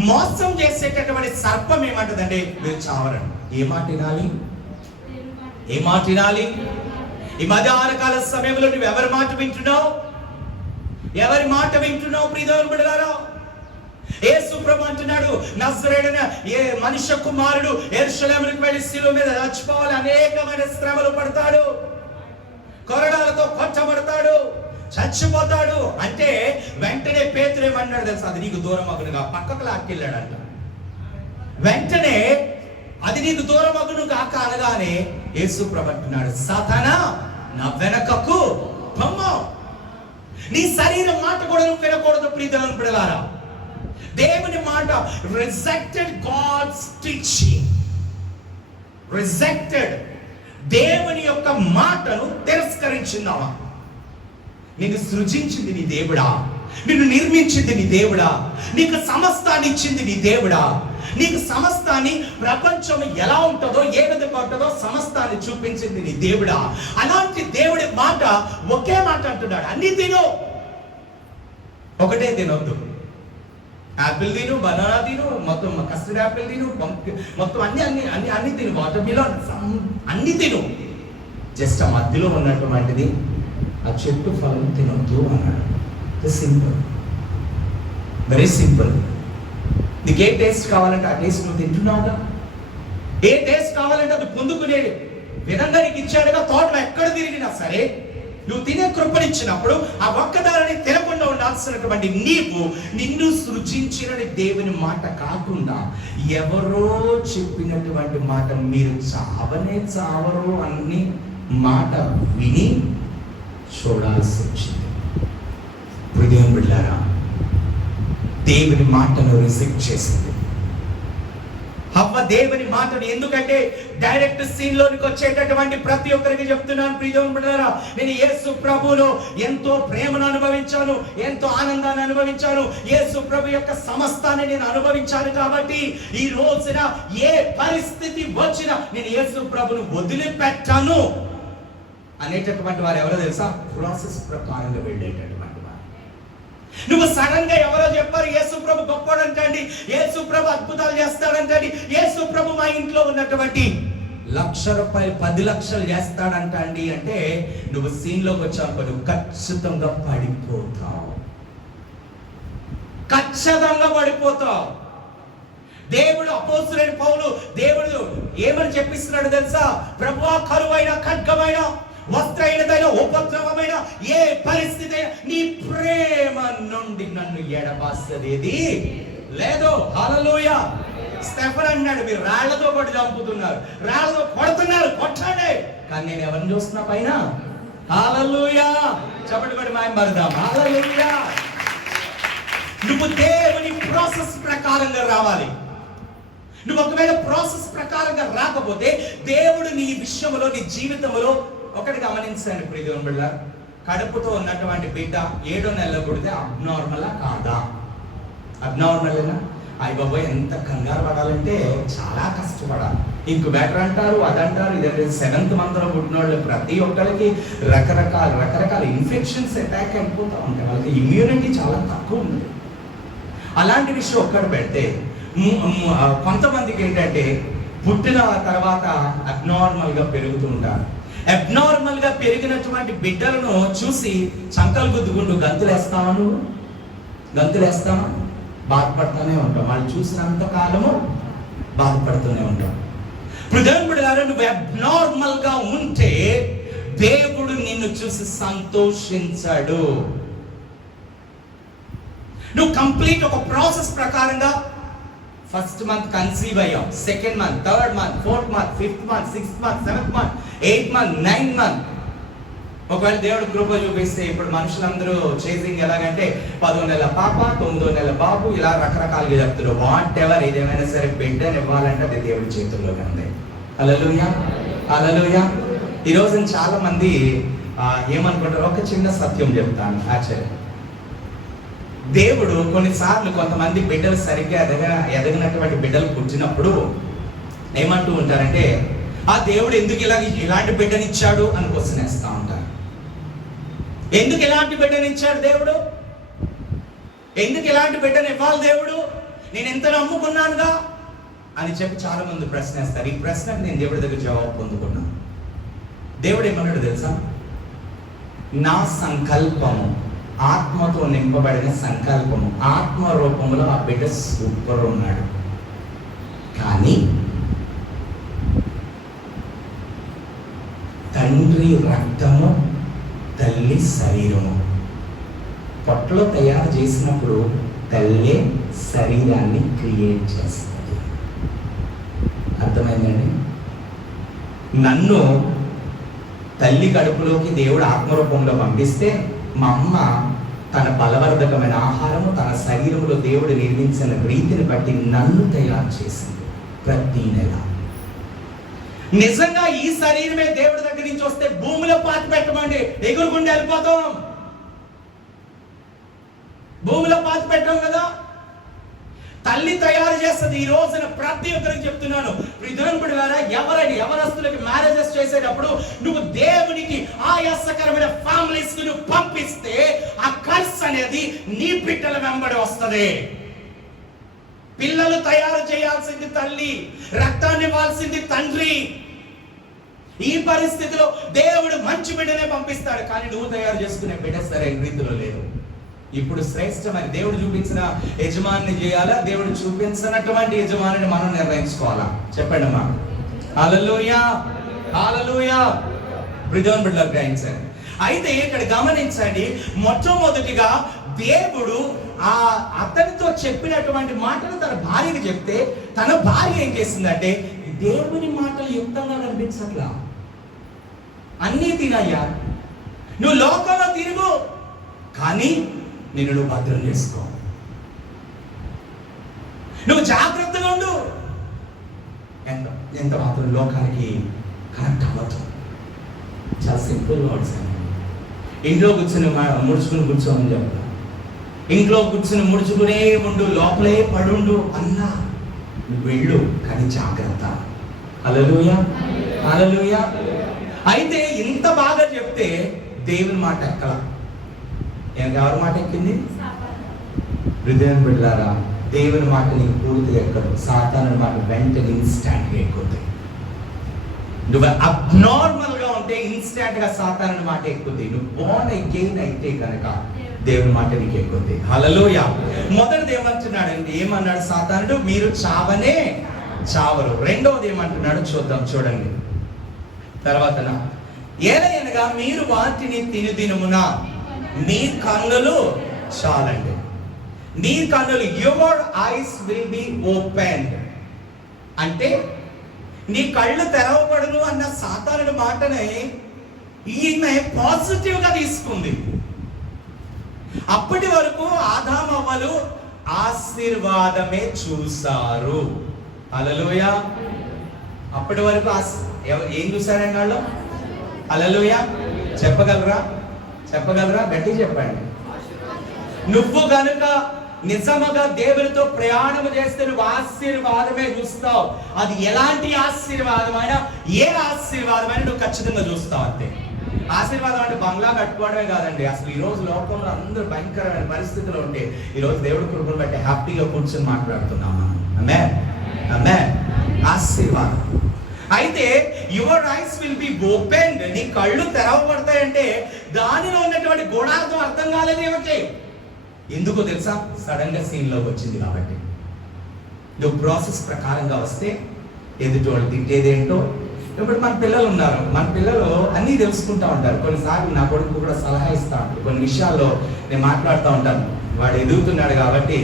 మోసం చేసేటటువంటి సర్పం ఏమంటదంటే మీరు చావరండి. ఏ మాట వినాలి? ఈ మధ్యాహ్న కాల సమయంలో నువ్వు ఎవరి మాట వింటున్నావు? ప్రియమైన బిడ్డలారా, యేసు ప్రభు అంటున్నాడు, నజరేయుడైన ఏ మనుష్య కుమారుడు యెరూషలేముకు వెళ్ళి శిలువ మీద చచ్చిపోవాలి, అనేకమైన శ్రమలు పడతాడు, కొరడాలతో కొట్టబడతాడు, చచ్చిపోతాడు అంటే వెంటనే పేతురు ఏమన్నాడు తెలుసా? అది నీకు దూరం అగునుగా, పక్కకు లాక్కెళ్ళాడంట. వెంటనే అది నీకు దూరం అగును కాక అనగానే యేసు ప్రభు అంటున్నాడు, సాతానా నా వెనకకు పొమ్ము. నీ శరీరం మాట కూడా నువ్వు వినకూడదు. ప్రియమైన బిడ్డలారా, దేవుని మాట రిజెక్టెడ్ గాడ్స్ టీచింగ్, రిజెక్టెడ్ దేవుని యొక్క మాటను తిరస్కరించిందామా? నిన్ను సృజించింది నీ దేవుడా, నిన్ను నిర్మించింది నీ దేవుడా, నీకు సమస్తాన్ని ఇచ్చింది నీ దేవుడా, నీకు సమస్తాన్ని ప్రపంచం ఎలా ఉంటుందో ఏ విధంగా ఉంటుందో సమస్తాన్ని చూపించింది నీ దేవుడా. అలాంటి దేవుడి మాట ఒకే మాట అంటున్నాడు, అన్ని తిను, ఒకటే తినొద్దు. యాపిల్ తిను, బనానా తిను, మొత్తం కస్టర్డ్ యాపిల్ తిను, మొత్తం అన్ని తిను, వాటర్ మిలన్ అన్ని తిను, జస్ట్ ఆ మధ్యలో ఉన్నటువంటిది ఆ చెట్టు ఫలం తినొద్దు అన్నాడు. Simple, very simple. నీకు ఏ టేస్ట్ కావాలంటే ఆ టేస్ట్ నువ్వు తింటున్నావుగా. ఏ టేస్ట్ కావాలంటే అది పొందుకునే విధంగా నీకు ఇచ్చాడుగా. తోటలో ఎక్కడ తిరిగినా సరే నువ్వు తినే కృపనిచ్చినప్పుడు ఆ ఒక్కదానిని తినకుండా ఉండాల్సినటువంటి నీవు నిన్ను సృజించిన దేవుని మాట కాకుండా ఎవరో చెప్పినటువంటి మాట మీరు చావనే చావరు అన్ని మాట విని చూడాల్సి వచ్చింది. హృదయం బిడ్డారా, దేవుని మాటను రిజెక్ట్ చేసింది హవ్వ దేవుని మాటను. ఎందుకంటే డైరెక్ట్ సీన్ లోనికి వచ్చేటటువంటి ప్రతి ఒక్కరికి చెప్తున్నాను ప్రియమైన బిడ్డలారా, నేను యేసు ప్రభువులో ఎంతో ప్రేమను అనుభవించాను, ఎంతో ఆనందాన్ని అనుభవించాను, యేసు ప్రభు యొక్క సమస్తాన్ని నేను అనుభవించాను. కాబట్టి ఈ రోజున ఏ పరిస్థితి వచ్చినా నేను యేసు ప్రభును వదిలిపెట్టాను అనేటటువంటి వారు ఎవరో తెలుసా? ప్రాసెస్ ప్రకారంగా వెళ్ళేటటువంటి వారు. నువ్వు సడన్ గా ఎవరో చెప్పారు యేసు ప్రభు గొప్పడంటండి, యేసు ప్రభు అద్భుతాలు చేస్తాడంటండి, యేసు ప్రభు మా ఇంట్లో ఉన్నటువంటి ₹1,00,000 10 లక్షలు చేస్తాడంటండి అంటే నువ్వు సీన్ లోకి వచ్చావు, నువ్వు ఖచ్చితంగా పడిపోతావు, ఖచ్చితంగా పడిపోతావు. దేవుడు అపోస్తలుడైన పౌలు దేవుడు ఏమని చెప్పిస్తున్నాడు తెలుసా? ప్రభువా, కరువైన ఖడ్గమైన వస్త్రహీనతైన ఉపద్రవమైన ఏ పరిస్థితి నీ ప్రేమ నుండి నన్ను ఎడబాసేది లేదు. హల్లెలూయా. స్టెఫెన్ అన్నాడు, మీరు రాళ్లతో కొట్టి చంపుతున్నారు, రాళ్లతో కొడుతున్నారు, కొట్టండి, కానీ నేను ఎవరిని చూస్తున్నా పైన. హల్లెలూయా. చెప్పండి కొట్టి మాయం పడదాం. హల్లెలూయా. నువ్వు దేవుని ప్రాసెస్ ప్రకారంగా రావాలి. నువ్వు ఒకవేళ ప్రాసెస్ ప్రకారంగా రాకపోతే దేవుడు నీ విషయంలో నీ జీవితంలో ఒకటి గమనించండి ప్రియమైన బిడ్డ, కడుపుతో ఉన్నటువంటి బిడ్డ 7 నెలలు పుడితే అబ్నార్మలా కాదా? అబ్నార్మల్నా? అయ్య బాబోయ్, ఎంత కంగారు పడాలంటే చాలా కష్టపడాలి. ఇంక్యుబేటర్ అంటారు, అదంటారు, ఇదంటే 7th month లో పుట్టిన వాళ్ళు ప్రతి ఒక్కరికి రకరకాల ఇన్ఫెక్షన్స్ అటాక్ అయిపోతూ ఉంటాయి. వాళ్ళకి ఇమ్యూనిటీ చాలా తక్కువ ఉంది. అలాంటి విషయం ఒక్కటి పెడితే కొంతమందికి ఏంటంటే పుట్టిన తర్వాత అబ్నార్మల్ గా పెరుగుతుంటారు. అబ్నార్మల్ గా పెరిగినటువంటి బిడ్డలను చూసి చంకలు గుద్దుకుంటూ గంతులేస్తాను బాధపడుతూనే ఉంటాం. వాళ్ళు చూసినంత కాలము బాధపడుతూనే ఉంటాం. హృదయం నువ్వు అబ్నార్మల్ గా ఉంటే దేవుడు నిన్ను చూసి సంతోషించాడు. నువ్వు కంప్లీట్ ఒక ప్రాసెస్ ప్రకారంగా ఫస్ట్ మంత్ కన్సీవ్ అయ్యాం, 2nd month, 3rd month, 4th month, 5th month, 6th month, 7th month, 8th month, 9th month. ఒకవేళ దేవుడు కృప చూపిస్తే ఇప్పుడు మనుషులందరూ చేసింగ్ ఎలాగంటే 10వ నెల పాప, 9వ నెల బాబు, ఇలా రకరకాలుగా చెప్తున్నారు. వాట్ ఎవర్ ఏదేమైనా సరే బిడ్డని ఇవ్వాలంటే అది దేవుడి చేతుల్లో ఉంది. హల్లెలూయా, హల్లెలూయా. ఈ రోజు చాలా మంది ఏమనుకుంటారు, ఒక చిన్న సత్యం చెప్తాను. ఆశ్చర్యం, దేవుడు కొన్నిసార్లు కొంతమంది బిడ్డలు సరిగ్గా ఎదగినటువంటి బిడ్డలు పుట్టినప్పుడు ఏమంటూ ఉంటారంటే, ఆ దేవుడు ఎందుకు ఇలాంటి బిడ్డనిచ్చాడు అని క్వశ్చన్ వేస్తూ ఉంటారు. ఎందుకు ఇలాంటి బిడ్డనిచ్చాడు దేవుడు? ఎందుకు ఇలాంటి బిడ్డని ఇవ్వాలి దేవుడు? నేను ఎంత నమ్ముకున్నానుగా అని చెప్పి చాలా మంది ప్రశ్న వేస్తారు. ఈ ప్రశ్నకు నేను దేవుడి దగ్గర జవాబు పొందుకున్నాను. దేవుడు ఏమన్నాడు తెలుసా? నా సంకల్పము, ఆత్మతో నింపబడిన సంకల్పము, ఆత్మ రూపంలో ఆ బిడ్డ సూపర్ ఉన్నాడు, కానీ తండ్రి రక్తము, తల్లి శరీరము. పొట్టలో తయారు చేసినప్పుడు తల్లి శరీరాన్ని క్రియేట్ చేస్తుంది. అర్థమైందండి? నన్ను తల్లి కడుపులోకి దేవుడు ఆత్మరూపంలో పంపిస్తే మా అమ్మ తన బలవర్ధకమైన ఆహారము తన శరీరంలో దేవుడు నిర్మించిన రీతిని బట్టి నన్ను తయారు చేసింది. ప్రతి నెల నిజంగా ఈ శరీరమే దేవుడి దగ్గర నుంచి వస్తే భూమిలో పాతి పెట్టమండి, ఎగురుకుంటూ వెళ్ళిపోతాం. భూమిలో పాతి పెట్టాం కదా. తల్లి తయారు చేస్తుంది. ఈ రోజున ప్రతి ఒక్కరికి చెప్తున్నాను, ఎవరస్తులకి మ్యారేజెస్ చేసేటప్పుడు నువ్వు దేవునికి ఆయాసకరమైన ఫ్యామిలీస్ కు నువ్వు పంపిస్తే ఆ కర్స్ అనేది నీ బిడ్డల వెంబడి వస్తుంది. పిల్లలు తయారు చేయాల్సింది తల్లి, రక్తాన్ని ఇవ్వాల్సింది తండ్రి. ఈ పరిస్థితిలో దేవుడు మంచి బిడ్డనే పంపిస్తాడు, కానీ నువ్వు తయారు చేసుకునే బిడ్డ సరైన రీతిలో లేదు. ఇప్పుడు శ్రేష్టమైన దేవుడు చూపించిన యజమాని చేయాలా, దేవుడు చూపించినటువంటి యజమానిని మనం నిర్ణయించుకోవాలా? చెప్పండి అమ్మా. హల్లెలూయా, హల్లెలూయా. ప్రియమైన బిడ్డలకు గ్రహించండి, అయితే ఇక్కడ గమనించండి, మొట్టమొదటిగా దేవుడు అతనితో చెప్పినటువంటి మాటలు తన భార్యకి చెప్తే తన భార్య ఏం చేసిందంటే దేవుని మాటలు యుక్తంగా కనిపించట్లా. అన్నీ తినయ్యా, నువ్వు లోకంలో తిరుగు, కానీ నువ్వు భద్రం చేసుకో, నువ్వు జాగ్రత్తగా ఉండు. ఎంత మాత్రం లోకానికి కనెక్ట్ అవ్వదు. చాలా సింపుల్ వర్డ్స్. ఇంట్లో కూర్చొని ముడుచుకుని కూర్చోమని చెప్పాలి. ఇంట్లో కూర్చొని ముడుచుకునే ఉండు, లోపలే పడుండు అన్నా, నువ్వు వెళ్ళు, కానీ జాగ్రత్త. హల్లెలూయా, హల్లెలూయా. అయితే ఇంత బాగా చెప్తే దేవుని మాట ఎక్కలా. ఎవరి మాట ఎక్కింది? హృదయం బిడ్డలారా, దేవుని మాట నీకు పూర్తిగా ఎక్కదు, సాతాను మాట వెంటనే ఇన్స్టాంట్గా ఎక్కుతుంది. నువ్వు అబ్నార్మల్ గా ఉంటే ఇన్స్టాంట్ గా సాతాను మాట ఎక్కుద్ది. నువ్వు బోర్న్ అగైన్ అయితే కనుక దేవుని మాట నీకు ఎక్కుద్ది. హల్లెలూయా. మొదటిది ఏమంటున్నాడండి? ఏమన్నాడు సాతానుడు? మీరు చావనే చావరు. రెండవది ఏమంటున్నాడు చూద్దాం, చూడండి. తర్వాత ఏలయనగా మీరు వాటిని తినుదినమున మీ కన్నులు చాలండి. నీ కన్నులు, your eyes will be opened. అంటే నీ కళ్ళు తెరవబడును అన్న సాతానుడి మాటనే ఈమె పాజిటివ్ గా తీసుకుంది. అప్పటి వరకు ఆదాము అవ్వలు ఆశీర్వాదమే చూశారు. హల్లెలూయా. అప్పటి వరకు ఏం చూశారండి వాళ్ళు? హల్లెలూయా. చెప్పగలరా? గట్టి చెప్పండి. నువ్వు కనుక నిజముగా దేవునితో ప్రయాణం చేస్తే నువ్వు ఆశీర్వాదమే చూస్తావు. అది ఎలాంటి ఆశీర్వాదమైనా, ఏ ఆశీర్వాదమైనా నువ్వు ఖచ్చితంగా చూస్తావు. అంతే. ఆశీర్వాదం అంటే బంగ్లా కట్టుకోవడమే కాదండి. అసలు ఈ రోజు లోకంలో అందరూ భయంకరమైన పరిస్థితులు ఉంటే ఈ రోజు దేవుడి కృపను బట్టి హ్యాపీగా కూర్చొని మాట్లాడుతున్నాము. ఆమేన్, ఆమేన్. ఆశీర్వాదం. అయితే your eyes will be opened. నీ కళ్ళు తెరవబడతాయంటే దానిలో ఉన్నటువంటి గుణార్థం అర్థం కాలేదు. ఏమిటి? ఎందుకో తెలుసా? సడన్ గా సీన్ లోకి వచ్చింది కాబట్టి. నువ్వు ప్రాసెస్ ప్రకారంగా వస్తే ఎదుటోళ్ళు తిట్టేదేంటో. ఇప్పుడు మన పిల్లలు ఉన్నారు, మన పిల్లలు అన్నీ తెలుసుకుంటా ఉంటారు. కొన్నిసార్లు నా కొడుకు కూడా సలహా ఇస్తా ఉంటాడు. కొన్ని విషయాల్లో నేను మాట్లాడుతూ ఉంటాను. వాడు ఎదుగుతున్నాడు కాబట్టి,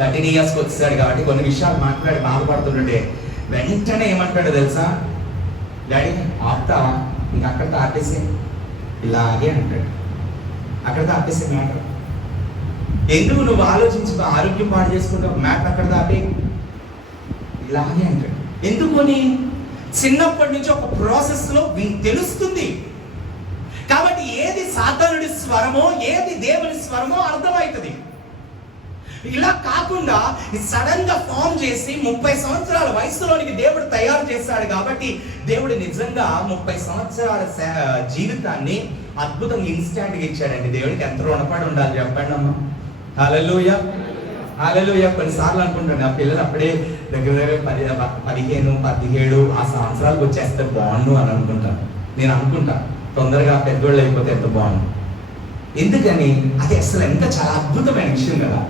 13 yearsకి వచ్చేసాడు కాబట్టి కొన్ని విషయాలు మాట్లాడి బాధపడుతుంటే వెంటనే ఏమంటాడో తెలుసా? డాడీ ఆపుతావా, ఇంక అక్కడితో ఆపేసే, ఇలాగే అంటాడు. అక్కడితో ఆపేసే మ్యాటర్. ఎందుకు నువ్వు ఆలోచించి ఆరోగ్యం పాడు చేసుకుంటావు? మ్యాటర్ అక్కడ దాపే, ఇలాగే అంటాడు. ఎందుకని? చిన్నప్పటి నుంచి ఒక ప్రాసెస్ లో తెలుస్తుంది కాబట్టి ఏది సాతానుడి స్వరమో ఏది దేవుని స్వరమో అర్థమవుతుంది. ఇలా కాకుండా సడన్ గా ఫామ్ చేసి 30 సంవత్సరాల వయసులోనికి దేవుడు తయారు చేశాడు కాబట్టి దేవుడు నిజంగా 30 సంవత్సరాల జీవితాన్ని అద్భుతంగా ఇన్స్టాంట్ గా ఇచ్చాడండి. దేవుడికి ఎంత రుణపడి ఉండాలి చెప్పండి అమ్మ. హల్లెలూయా, హల్లెలూయా. కొన్నిసార్లు అనుకుంటాను నా పిల్లలు అప్పుడే దగ్గర 15, 17 ఆ సంవత్సరాలకు వచ్చేస్తే బాగుండు అని అనుకుంటాను. నేను అనుకుంటా తొందరగా పెద్దోళ్ళు అయిపోతే ఎంత బాగుండు. ఎందుకని? అది అసలు ఎంత చాలా అద్భుతమైన విషయం కదా.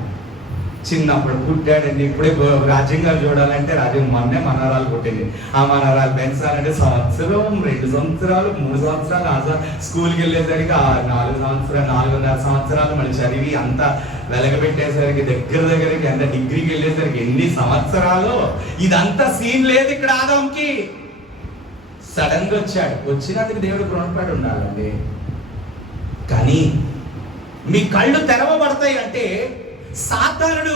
చిన్నప్పుడు పుట్టాడండి, ఇప్పుడే రాజ్యంగా చూడాలంటే రాజ్యం మొన్నే మనవరాలు పుట్టింది. ఆ మనవరాలు పెంచాలంటే సంవత్సరం, 2 సంవత్సరాలు, 3 సంవత్సరాలు, స్కూల్కి వెళ్ళేసరికి 4 సంవత్సరాలు, 4.5 సంవత్సరాలు మళ్ళీ చదివి అంతా వెలగబెట్టేసరికి దగ్గరికి అంత డిగ్రీకి వెళ్ళేసరికి ఎన్ని సంవత్సరాలు. ఇదంతా సీన్ లేదు ఇక్కడ ఆదాంకి. సడన్ గా వచ్చాడు. వచ్చినందుకు దేవుడు రుణపడి ఉండాలండి. కానీ మీ కళ్ళు తెరవబడతాయి అంటే సాతానుడు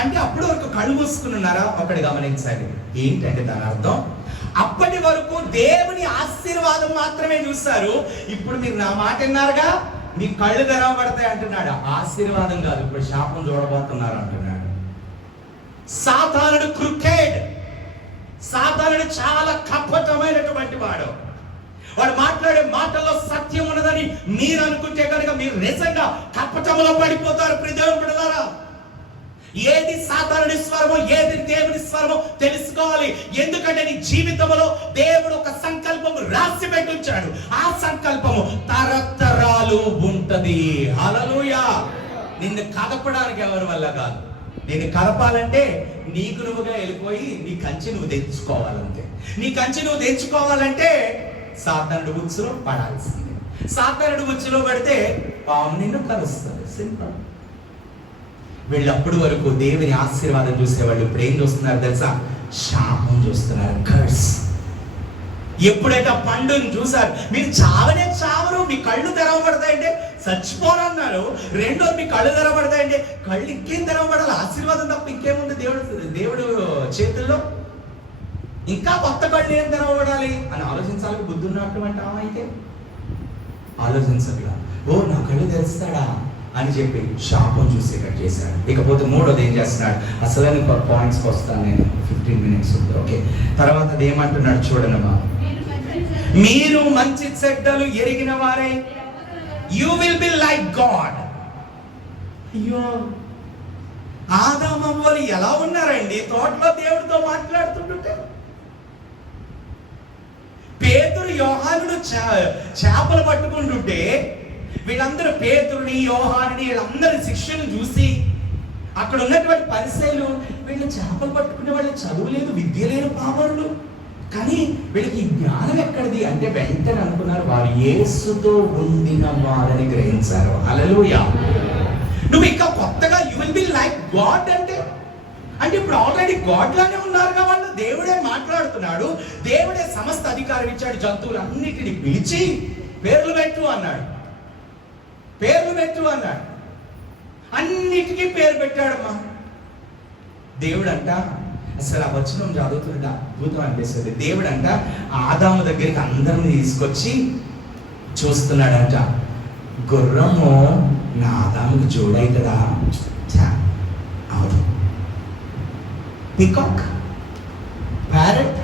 అంటే అప్పటి వరకు కళ్ళు మూసుకుని ఉన్నారా? ఒకటి గమనించండి. ఏంటంటే దాని అర్థం అప్పటి వరకు దేవుని ఆశీర్వాదం మాత్రమే చూస్తారు. ఇప్పుడు మీరు నా మాట విన్నారుగా, మీ కళ్ళు తెరవబడతాయి అంటున్నాడు. ఆశీర్వాదం కాదు, ఇప్పుడు శాపం చూడబోతున్నారు అంటున్నాడు. సాతానుడు క్రుకెడ్. సాతానుడు చాలా కపటమైనటువంటి వాడు. వాడు మాట్లాడే మాటల్లో సత్యం ఉన్నదని మీరు అనుకుంటే కనుక మీరు నిజంగా కపటంలో పడిపోతారు. ప్రియదేవుని బిడ్డలారా, ఏది సాతానుడి స్వరమో ఏది దేవుని స్వరమో తెలుసుకోవాలి. ఎందుకంటే నీ జీవితంలో దేవుడు ఒక సంకల్పము రాసి పెట్టుంచాడు. ఆ సంకల్పము తరతరాలు ఉంటది. హల్లెలూయా. నిన్ను కదపడానికి ఎవరి వల్ల కాదు. నేను కదపాలంటే నీకు నువ్వుగా వెళ్ళిపోయి నీ కంచి నువ్వు తెచ్చుకోవాలంటే, నీ కంచి నువ్వు తెచ్చుకోవాలంటే సాతానుడి ఉచ్చులో పడాల్సిందే. సాతానుడు ఉచ్చులో పడితే పాము నిన్ను కలుస్తుంది. సింపుల్. వీళ్ళప్పటి వరకు దేవుని ఆశీర్వాదం చూసేవాళ్ళు ఇప్పుడు ఏం చూస్తున్నారు తెలుసా? శాపం చూస్తున్నారు. కర్స్. ఎప్పుడైతే ఆ పండుని చూసారు, మీరు చావనే చావరు, మీ కళ్ళు తెరవబడతాయంటే చచ్చిపోరన్నారు. రెండోది మీ కళ్ళు తెరవబడతాయంటే కళ్ళు ఇంకేం తెరవబడాలి? ఆశీర్వాదం తప్ప ఇంకేముంది దేవుడు చేతుల్లో? ఇంకా కొత్త కళ్ళు ఏం తెరవబడాలి అని ఆలోచించాలి. బుద్ధి ఉన్నటువంటి ఆమె అయితే ఆలోచించగల. ఓ నా కళ్ళు తెరుస్తాడా అని చెప్పి శాపం చూసేటట్టు చేశాడు. ఇకపోతే మూడోది ఏం చేస్తున్నాడు? అసలైన పాయింట్స్కి వస్తాను నేను. 15 minutes ఉంది. ఓకే, తర్వాత అది ఏమంటున్నాడు చూడనమ్మా. మీరు మంచి చెడ్డలు ఎరిగిన వారే, you will be like God. అయ్యో, ఆదాము అవ్వలు ఎలా ఉన్నారండి తోటలో దేవుడితో మాట్లాడుతుంటే? పేతురు యోహానుడు చేపలు పట్టుకుంటుంటే వీళ్ళందరూ పేతురుని యోహానుని వీళ్ళందరి శిక్షను చూసి అక్కడ ఉన్నటువంటి పరిసయ్యులు, వీళ్ళు చేపలు పట్టుకునే వాళ్ళు చదువు లేదు, విద్య లేదు, పామరులు, కానీ వీళ్ళకి జ్ఞానం ఎక్కడిది అంటే వెంటనే అనుకున్నారు వారు యేసుతో ఉండిన వారని గ్రహించారు. హల్లెలూయా. నువ్వు ఇంకా కొత్తగా you will be like God అంటే ఇప్పుడు ఆల్రెడీ గాడ్ లానే ఉన్నారు కాబట్టి దేవుడే మాట్లాడుతున్నాడు. దేవుడే సమస్త అధికారం ఇచ్చాడు. జంతువులన్నిటిని పిలిచి పేర్లు పెట్టు అన్నాడు. పేర్లు పెట్టు అన్నాడు. అన్నిటికీ పేరు పెట్టాడమ్మా దేవుడు అంట. అసలు ఆ వచనం చదువుతుంటే అద్భుతం అనిపిస్తుంది. దేవుడు అంట ఆదాము దగ్గరికి అందరిని తీసుకొచ్చి చూస్తున్నాడంట. గుర్రము నా ఆదాముకి జోడైతుందా? అవును. పికాక్, ప్యారెట్,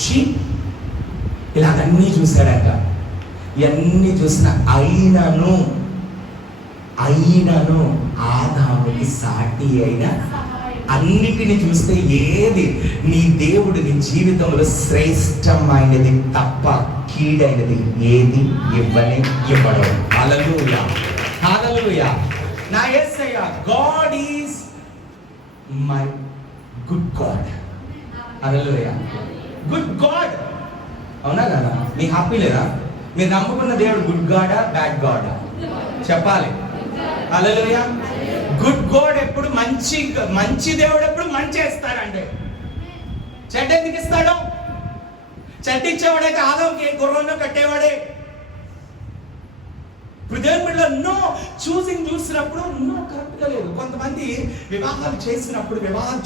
షీప్ ఇలాగన్నీ చూశాడంట. ఇవన్నీ చూసిన అయినను ఆదాముకి సాటి అయిన అన్నిటిని చూస్తే ఏది నీ దేవుడు నీ జీవితంలో శ్రేష్టమైనది తప్ప కీడైనది ఏది ఇవ్వడం. Hallelujah, hallelujah. నా Yesayya God is my good God. Hallelujah. Good God. అవునా కదా? మీకు హ్యాపీ లేదా? మీరు నమ్ముకున్న దేవుడు గుడ్ గాడా బ్యాడ్ గాడా చెప్పాలి. హల్లెలూయా. గుడ్ గాడ్ ఎప్పుడు మంచి దేవుడు ఎప్పుడు మంచి ఇస్తాడంటే చెడ్డ ఎందుకు ఇస్తాడు? చెడ్డ ఇచ్చేవాడైతే ఆదాముకి గుర్రంలో కట్టేవాడే. దేవుడిలో నో చూసింగ్ చూసినప్పుడు నో కరెక్ట్గా లేదు. కొంతమంది వివాహాలు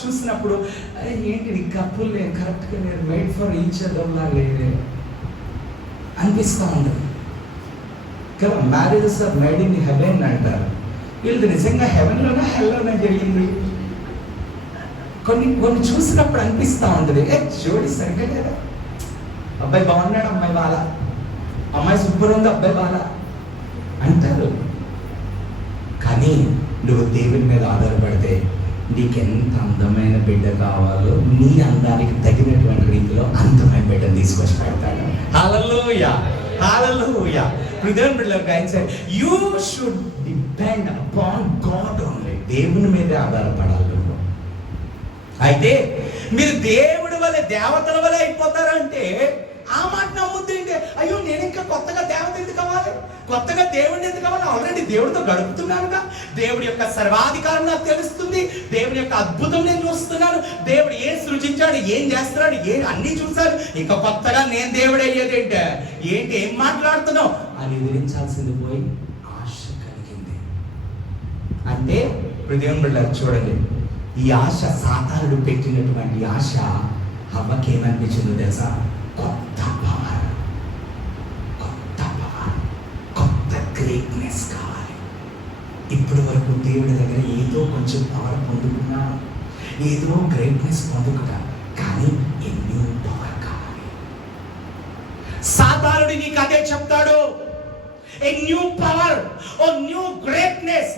చూసినప్పుడు అరే ఏంటి కప్పులు లేదు, కరెక్ట్గా లేదు, మేడ్ ఫర్ ఈచ్ అదర్ లా లేదు అనిపిస్తూ ఉండదు కదా. Marriages are made in heaven అంటారు. వీళ్ళు నిజంగా హెవెన్లోనే హెల్లోనే జరిగింది. కొన్ని చూసినప్పుడు అనిపిస్తూ ఉంటుంది జోడి సరిగ్గా లేదా, అబ్బాయి బాగున్నాడు, అమ్మాయి బాలా, అమ్మాయి సూపర్ ఉంది, అబ్బాయి బాలా అంటారు. కానీ నువ్వు దేవుని మీద ఆధారపడితే నీకెంత అందమైన బిడ్డ కావాలో నీ అందానికి తగినటువంటి రీతిలో అందమైన బిడ్డను తీసుకొచ్చి పెడతాడు. హల్లెలూయా, హల్లెలూయా. హృదయం బిడ్డలకు ఆయన sir you should depend upon God only. దేవుని మీదే ఆధారపడాలి. అయితే మీరు దేవుడి వల్ల దేవతల వల్ల అయిపోతారంటే ఆ మాట నమ్ముతుంటే అయ్యో నేను ఇంకా కొత్తగా దేవత ఎందుకు కావాలి, కొత్తగా దేవుడిని ఎందుకు కావాలి? ఆల్రెడీ దేవుడితో గడుపుతున్నానుగా. దేవుడి యొక్క సర్వాధికారం నాకు తెలుస్తుంది, దేవుడి యొక్క అద్భుతం నేను చూస్తున్నాను, దేవుడు ఏం సృజించాడు, ఏం చేస్తున్నాడు, అన్ని చూశారు. ఇంకా కొత్తగా నేను దేవుడు అయ్యేది ఏంటి ఏం మాట్లాడుతున్నావు అని ఎదిరించాల్సింది పోయి ఆశ కలిగింది. అంటే హృదయం బిడ్డలు చూడండి, ఈ ఆశ సాతానుడు పెట్టినటువంటి ఆశ హవ్వకి ఏమనిపించిందో తెలుసా? కొత్త పవర్, కొత్త గ్రేట్నెస్ కావాలి. ఇప్పటి వరకు దేవుడి దగ్గర ఏదో కొంచెం పవర్ పొందుకున్నాను, ఏదో గ్రేట్నెస్ పొందుకున్నా, కానీ ఎన్నో పవర్ కావాలి. సాతానుడు నీకు అదే చెప్తాడు. A new power, a new greatness,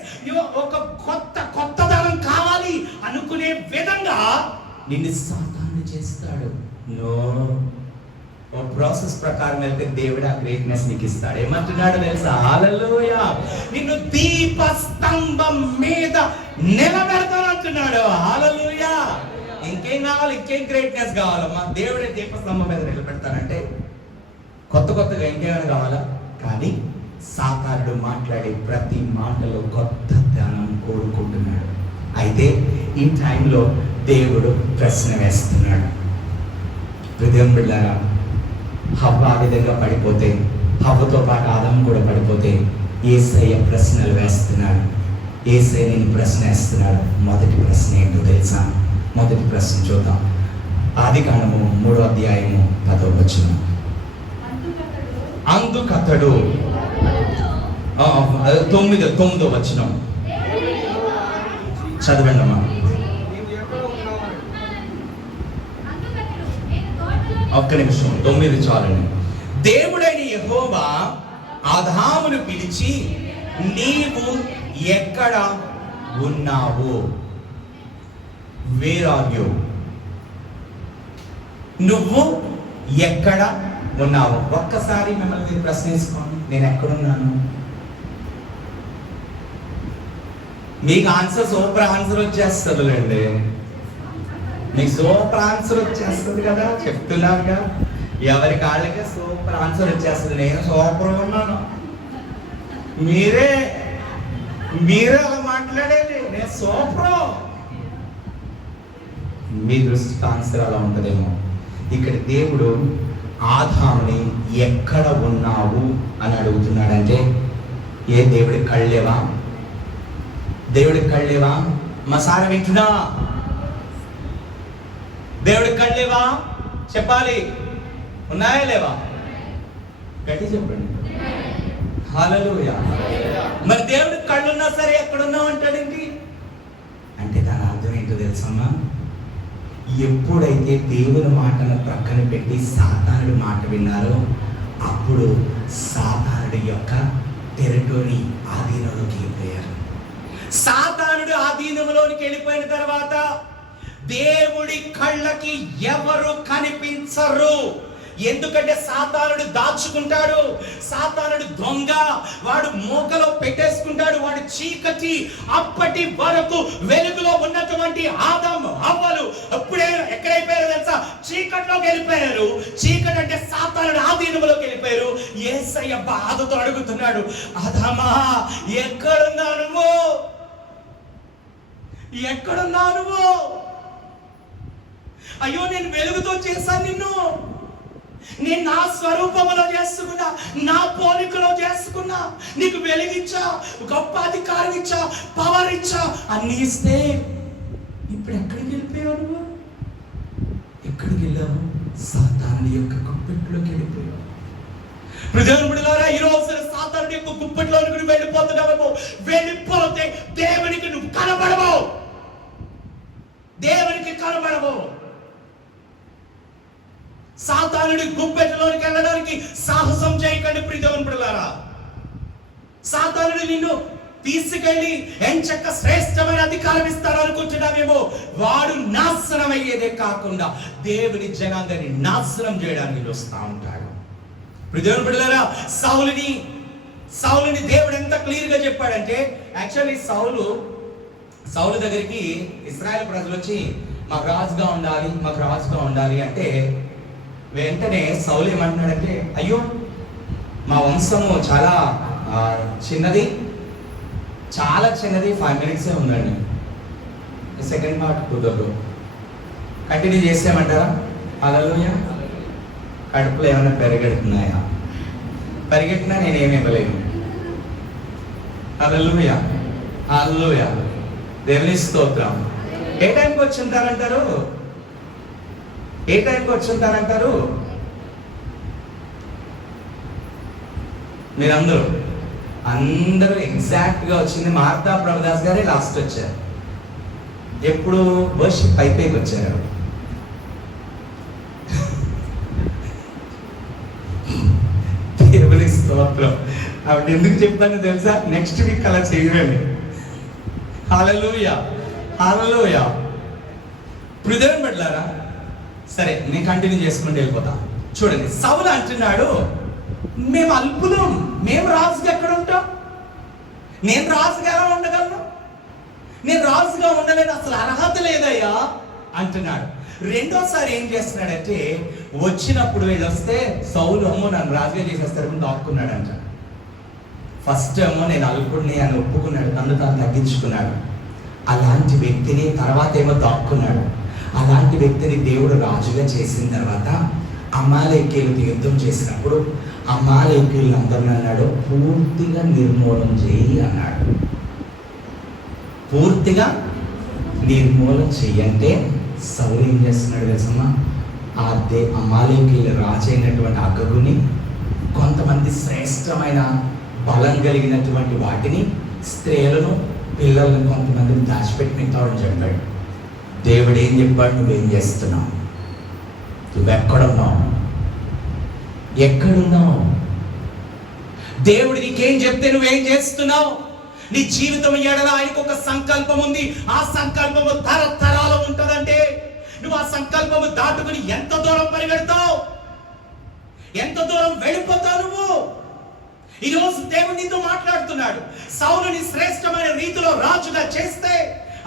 ఒక కొత్తదనం కావాలి అనుకునే విధంగా నిన్ను సాతాను చేస్తాడు. నో, ఓ ప్రాసెస్ ప్రకారం వెళ్తే దేవుడు ఆ గ్రేట్నెస్ నీకు ఇస్తాడు. ఏమంటున్నాడు తెలుసా? హల్లెలూయా. నిన్ను దీపస్తంభం మీద నిలబెడతాను అంటున్నాడు. హల్లెలూయా. ఇంకేం కావాలి? ఇంకేం గ్రేట్నెస్ కావాలమ్మా? దేవుడే దీపస్తంభం మీద నిలబెడతానంటే కొత్తగా ఇంకేమైనా కావాలా? కానీ సాతానుడు మాట్లాడే ప్రతి మాటలో కొత్త జ్ఞానం కోరుకుంటున్నాడు. అయితే ఈ టైంలో దేవుడు ప్రశ్న వేస్తున్నాడు. హృదయం బిడ్డారా, హవ్వ ఆ విధంగా పడిపోతే, హవ్వతో పాటు ఆదాము కూడా పడిపోతే యేసయ్య ప్రశ్నలు వేస్తున్నాడు. యేసయ్య నేను ప్రశ్న వేస్తున్నాడు. మొదటి ప్రశ్న ఏంటో తెలుసా? మొదటి ప్రశ్న చూద్దాం. ఆదికాండము 3వ అధ్యాయము 10వ వచనం. అందుకతడు 9వ వచనం చదవండి అమ్మా. ఒక్క నిమిషం, 9 చాలండి. దేవుడైన యెహోవా ఆదామును పిలిచి, నీవు ఎక్కడ ఉన్నావు? Where are you? నువ్వు ఎక్కడ ఉన్నావు? ఒక్కసారి మిమ్మల్ని మీరు ప్రశ్నించుకోండి, నేను ఎక్కడున్నాను? మీకు ఆన్సర్ సూపర్ ఆన్సర్ వచ్చేస్తుందిలేండి. మీకు సూపర్ ఆన్సర్ వచ్చేస్తుంది కదా, చెప్తున్నాగా. ఎవరి కాళ్ళకే సూపర్ ఆన్సర్ వచ్చేస్తుంది. నేను సూపర్ ఉన్నాను, మీరే అలా మాట్లాడేది, నేను సూపర్. మీ దృష్టి ఆన్సర్ అలా ఉంటుందేమో. ఇక్కడ దేవుడు ఆదాముని ఎక్కడ ఉన్నావు అని అడుగుతున్నాడంటే, దేవుడికి కళ్ళేవా? దేవుడికి కళ్ళేవా? మా సార వింటున్నా? దేవుడికి కళ్ళేవా? చెప్పాలి. ఉన్నాయా లేవా? గట్టి చెప్పండి. హల్లెలూయా. మరి దేవుడికి కళ్ళున్నా సరే ఎక్కడున్నావు అంటాడేంటి? అంటే దాని అర్థం ఏంటో తెలుసమ్మా? ఎప్పుడైతే దేవుని మాటను ప్రక్కన పెట్టి సాతానుడి మాట విన్నారో అప్పుడు సాతానుడి యొక్క టెరిటరీ ఆధీనంలోకి వెళ్ళిపోయారు. సాతానుడు ఆధీనంలోనికి వెళ్ళిపోయిన తర్వాత దేవుడి కళ్ళకి ఎవరు కనిపించరు. ఎందుకంటే సాతానుడు దాచుకుంటాడు, సాతానుడు దొంగ, వాడు మోకలో పెట్టేసుకుంటాడు, వాడు చీకటి. అప్పటి వరకు వెలుగులో ఉన్నటువంటి ఆదాము హవ్వలు అప్పుడే ఎక్కడైపోయారు తెలుసా? చీకట్లోకి వెళ్ళిపోయారు. చీకటి అంటే సాతానుడు ఆధీనంలోకి వెళ్ళిపోయారు. యేసయ్య బాధతో అడుగుతున్నాడు, ఆదామా ఎక్కడున్నావు నువ్వు? ఎక్కడున్నావు నువ్వు? అయ్యో, నేను వెలుగుతో చేశాను నిన్ను, నేను నా స్వరూపంలో చేసుకున్నా, నా పోలికలో చేసుకున్నా, నీకు వెలిగిచ్చా, గొప్ప అధికారం ఇచ్చా, పవర్ ఇచ్చా, అన్ని ఇస్తే ఇప్పుడు ఎక్కడికి వెళ్ళిపోయావు నువ్వు? ఎక్కడికి వెళ్ళావు? సాతానుడి యొక్క గుప్పెట్లోకి వెళ్ళిపోయావు. ప్రజానులారా, ఈ రోజు సాతానుడి యొక్క గుప్పెట్లోకి నువ్వు వెళ్ళిపోతున్నావు. వెళ్ళిపోతే దేవునికి నువ్వు కనబడవు, దేవునికి కనబడవు. సాతానుడి గుప్పెట్లోనికి వెళ్ళడానికి సాహసం చేయకండి ప్రియదేవులారా. సాతానుడు నిన్ను తీసుకెళ్లి ఎంచక్క శ్రేష్టమైన అధికారం ఇస్తాడు అనుకుంటున్నావేమో. వాడు నాశనం అయ్యేదే కాకుండా దేవుని జనాంగాన్ని నాశనం చేయడానికి వస్తూ ఉంటాడు. ప్రియదేవులారా, సౌలుని దేవుడు ఎంత క్లియర్ గా చెప్పాడంటే, యాక్చువల్లీ సౌలు దగ్గరికి ఇశ్రాయేల్ ప్రజలు వచ్చి మాకు రాజుగా ఉండాలి అంటే వెంటనే సౌలు ఏమంటున్నాడంటే, అయ్యో మా వంశము చాలా చిన్నది, 5 minutes ఉందండి, సెకండ్ పార్ట్ కుదరదు, కంటిన్యూ చేసేయమంటారా? హల్లెలూయా. కడుపులో ఏమైనా పరిగెట్టినా నేనేమి ఇవ్వలేను. హల్లెలూయా. దేవుని స్తోత్రం. ఏ టైంకి వచ్చింటారంటారు? మీరందరూ ఎగ్జాక్ట్ గా వచ్చింది మార్తా ప్రభుదాస్ గారే లాస్ట్ వచ్చారు. ఎప్పుడు వర్షిప్ అయిపోయి వచ్చారు. దేవుని స్తోత్రం. ఆవిడ ఎందుకు చెప్తానో తెలుసా? నెక్స్ట్ వీక్ అలా చేయరండి. హల్లెలూయా. ప్రియదేవుని బిడ్డలారా, సరే నేను కంటిన్యూ చేసుకుంటూ వెళ్ళిపోతా. చూడండి, సౌలు అంటున్నాడు, మేము అల్పులం, మేము రాజుగా ఎక్కడ ఉంటాం? నేను రాజుగా ఎలా ఉండగలను? నేను రాజుగా ఉండలేను, అసలు అర్హత లేదయ్యా అంటున్నాడు. రెండోసారి ఏం చేస్తున్నాడంటే, వచ్చినప్పుడు వీళ్ళు వస్తే సౌలు అమ్మో నన్ను రాజుగా చేసేస్తారు దాక్కున్నాడంట. ఫస్ట్ ఏమో నేను అల్పుడిని అని ఒప్పుకున్నాడు, తను తాను తగ్గించుకున్నాడు. అలాంటి వ్యక్తిని తర్వాత ఏమో దాక్కున్నాడు. అలాంటి వ్యక్తిని దేవుడు రాజుగా చేసిన తర్వాత అమాలేకీయులతో యుద్ధం చేసినప్పుడు అమాలేకీయులందరినీ అన్నాడు, పూర్తిగా నిర్మూలన చేయి అన్నాడు. పూర్తిగా నిర్మూలన చెయ్యంటే సౌలు ఏం చేస్తున్నాడు తెలుసమ్మా? అమాలేకీయుల రాజు అయినటువంటి అగగుని, కొంతమంది శ్రేష్టమైన బలం కలిగినటువంటి వాటిని, స్త్రీలను, పిల్లలను కొంతమందిని దాచిపెట్టినట్టు చెప్పాడు. దేవుడు ఏం చెప్పాడు? నువ్వేం చేస్తున్నావు? నువ్వెక్కడున్నావు? ఎక్కడున్నావు? దేవుడు నీకేం చెప్తే నువ్వేం చేస్తున్నావు? నీ జీవితం ఎడల ఆయనకు ఒక సంకల్పం ఉంది. ఆ సంకల్పము తరతరాలు ఉంటుందంటే నువ్వు ఆ సంకల్పము దాటుకుని ఎంత దూరం పరిగెడతావు, ఎంత దూరం వెళ్ళిపోతావు నువ్వు. ఈరోజు దేవుడు నీతో మాట్లాడుతున్నాడు. సౌలుని శ్రేష్టమైన రీతిలో రాజుగా చేస్తే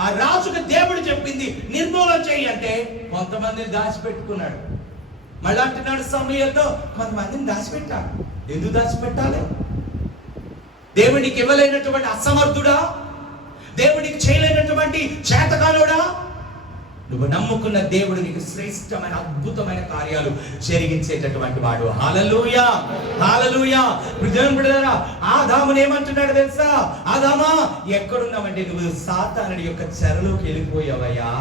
ఆ రాజుకు దేవుడు చెప్పింది నిర్మూలన చేయి అంటే కొంతమందిని దాచిపెట్టుకున్నాడు. మళ్ళీ అంటున్నాడు సమూయేలుతో, కొంతమందిని దాచిపెట్టాడు. ఎందుకు దాచిపెట్టాలి? దేవుడికి ఇవ్వలేనటువంటి అసమర్థుడా? దేవుడికి చేయలేనటువంటి చేతకానుడా? నువ్వు నమ్ముకున్న దేవుడు నీకు శ్రేష్టమైన అద్భుతమైన కార్యాలు జరిగించేటటువంటి వాడు. హల్లెలూయా, హల్లెలూయా. బిడ్డలారా, ఆదాముని ఏమంటున్నాడు తెలుసా? ఆదామా, ఎక్కడున్నావంటే నువ్వు సాతానుడి యొక్క చెరలోకి వెళ్ళిపోయావయ్యా.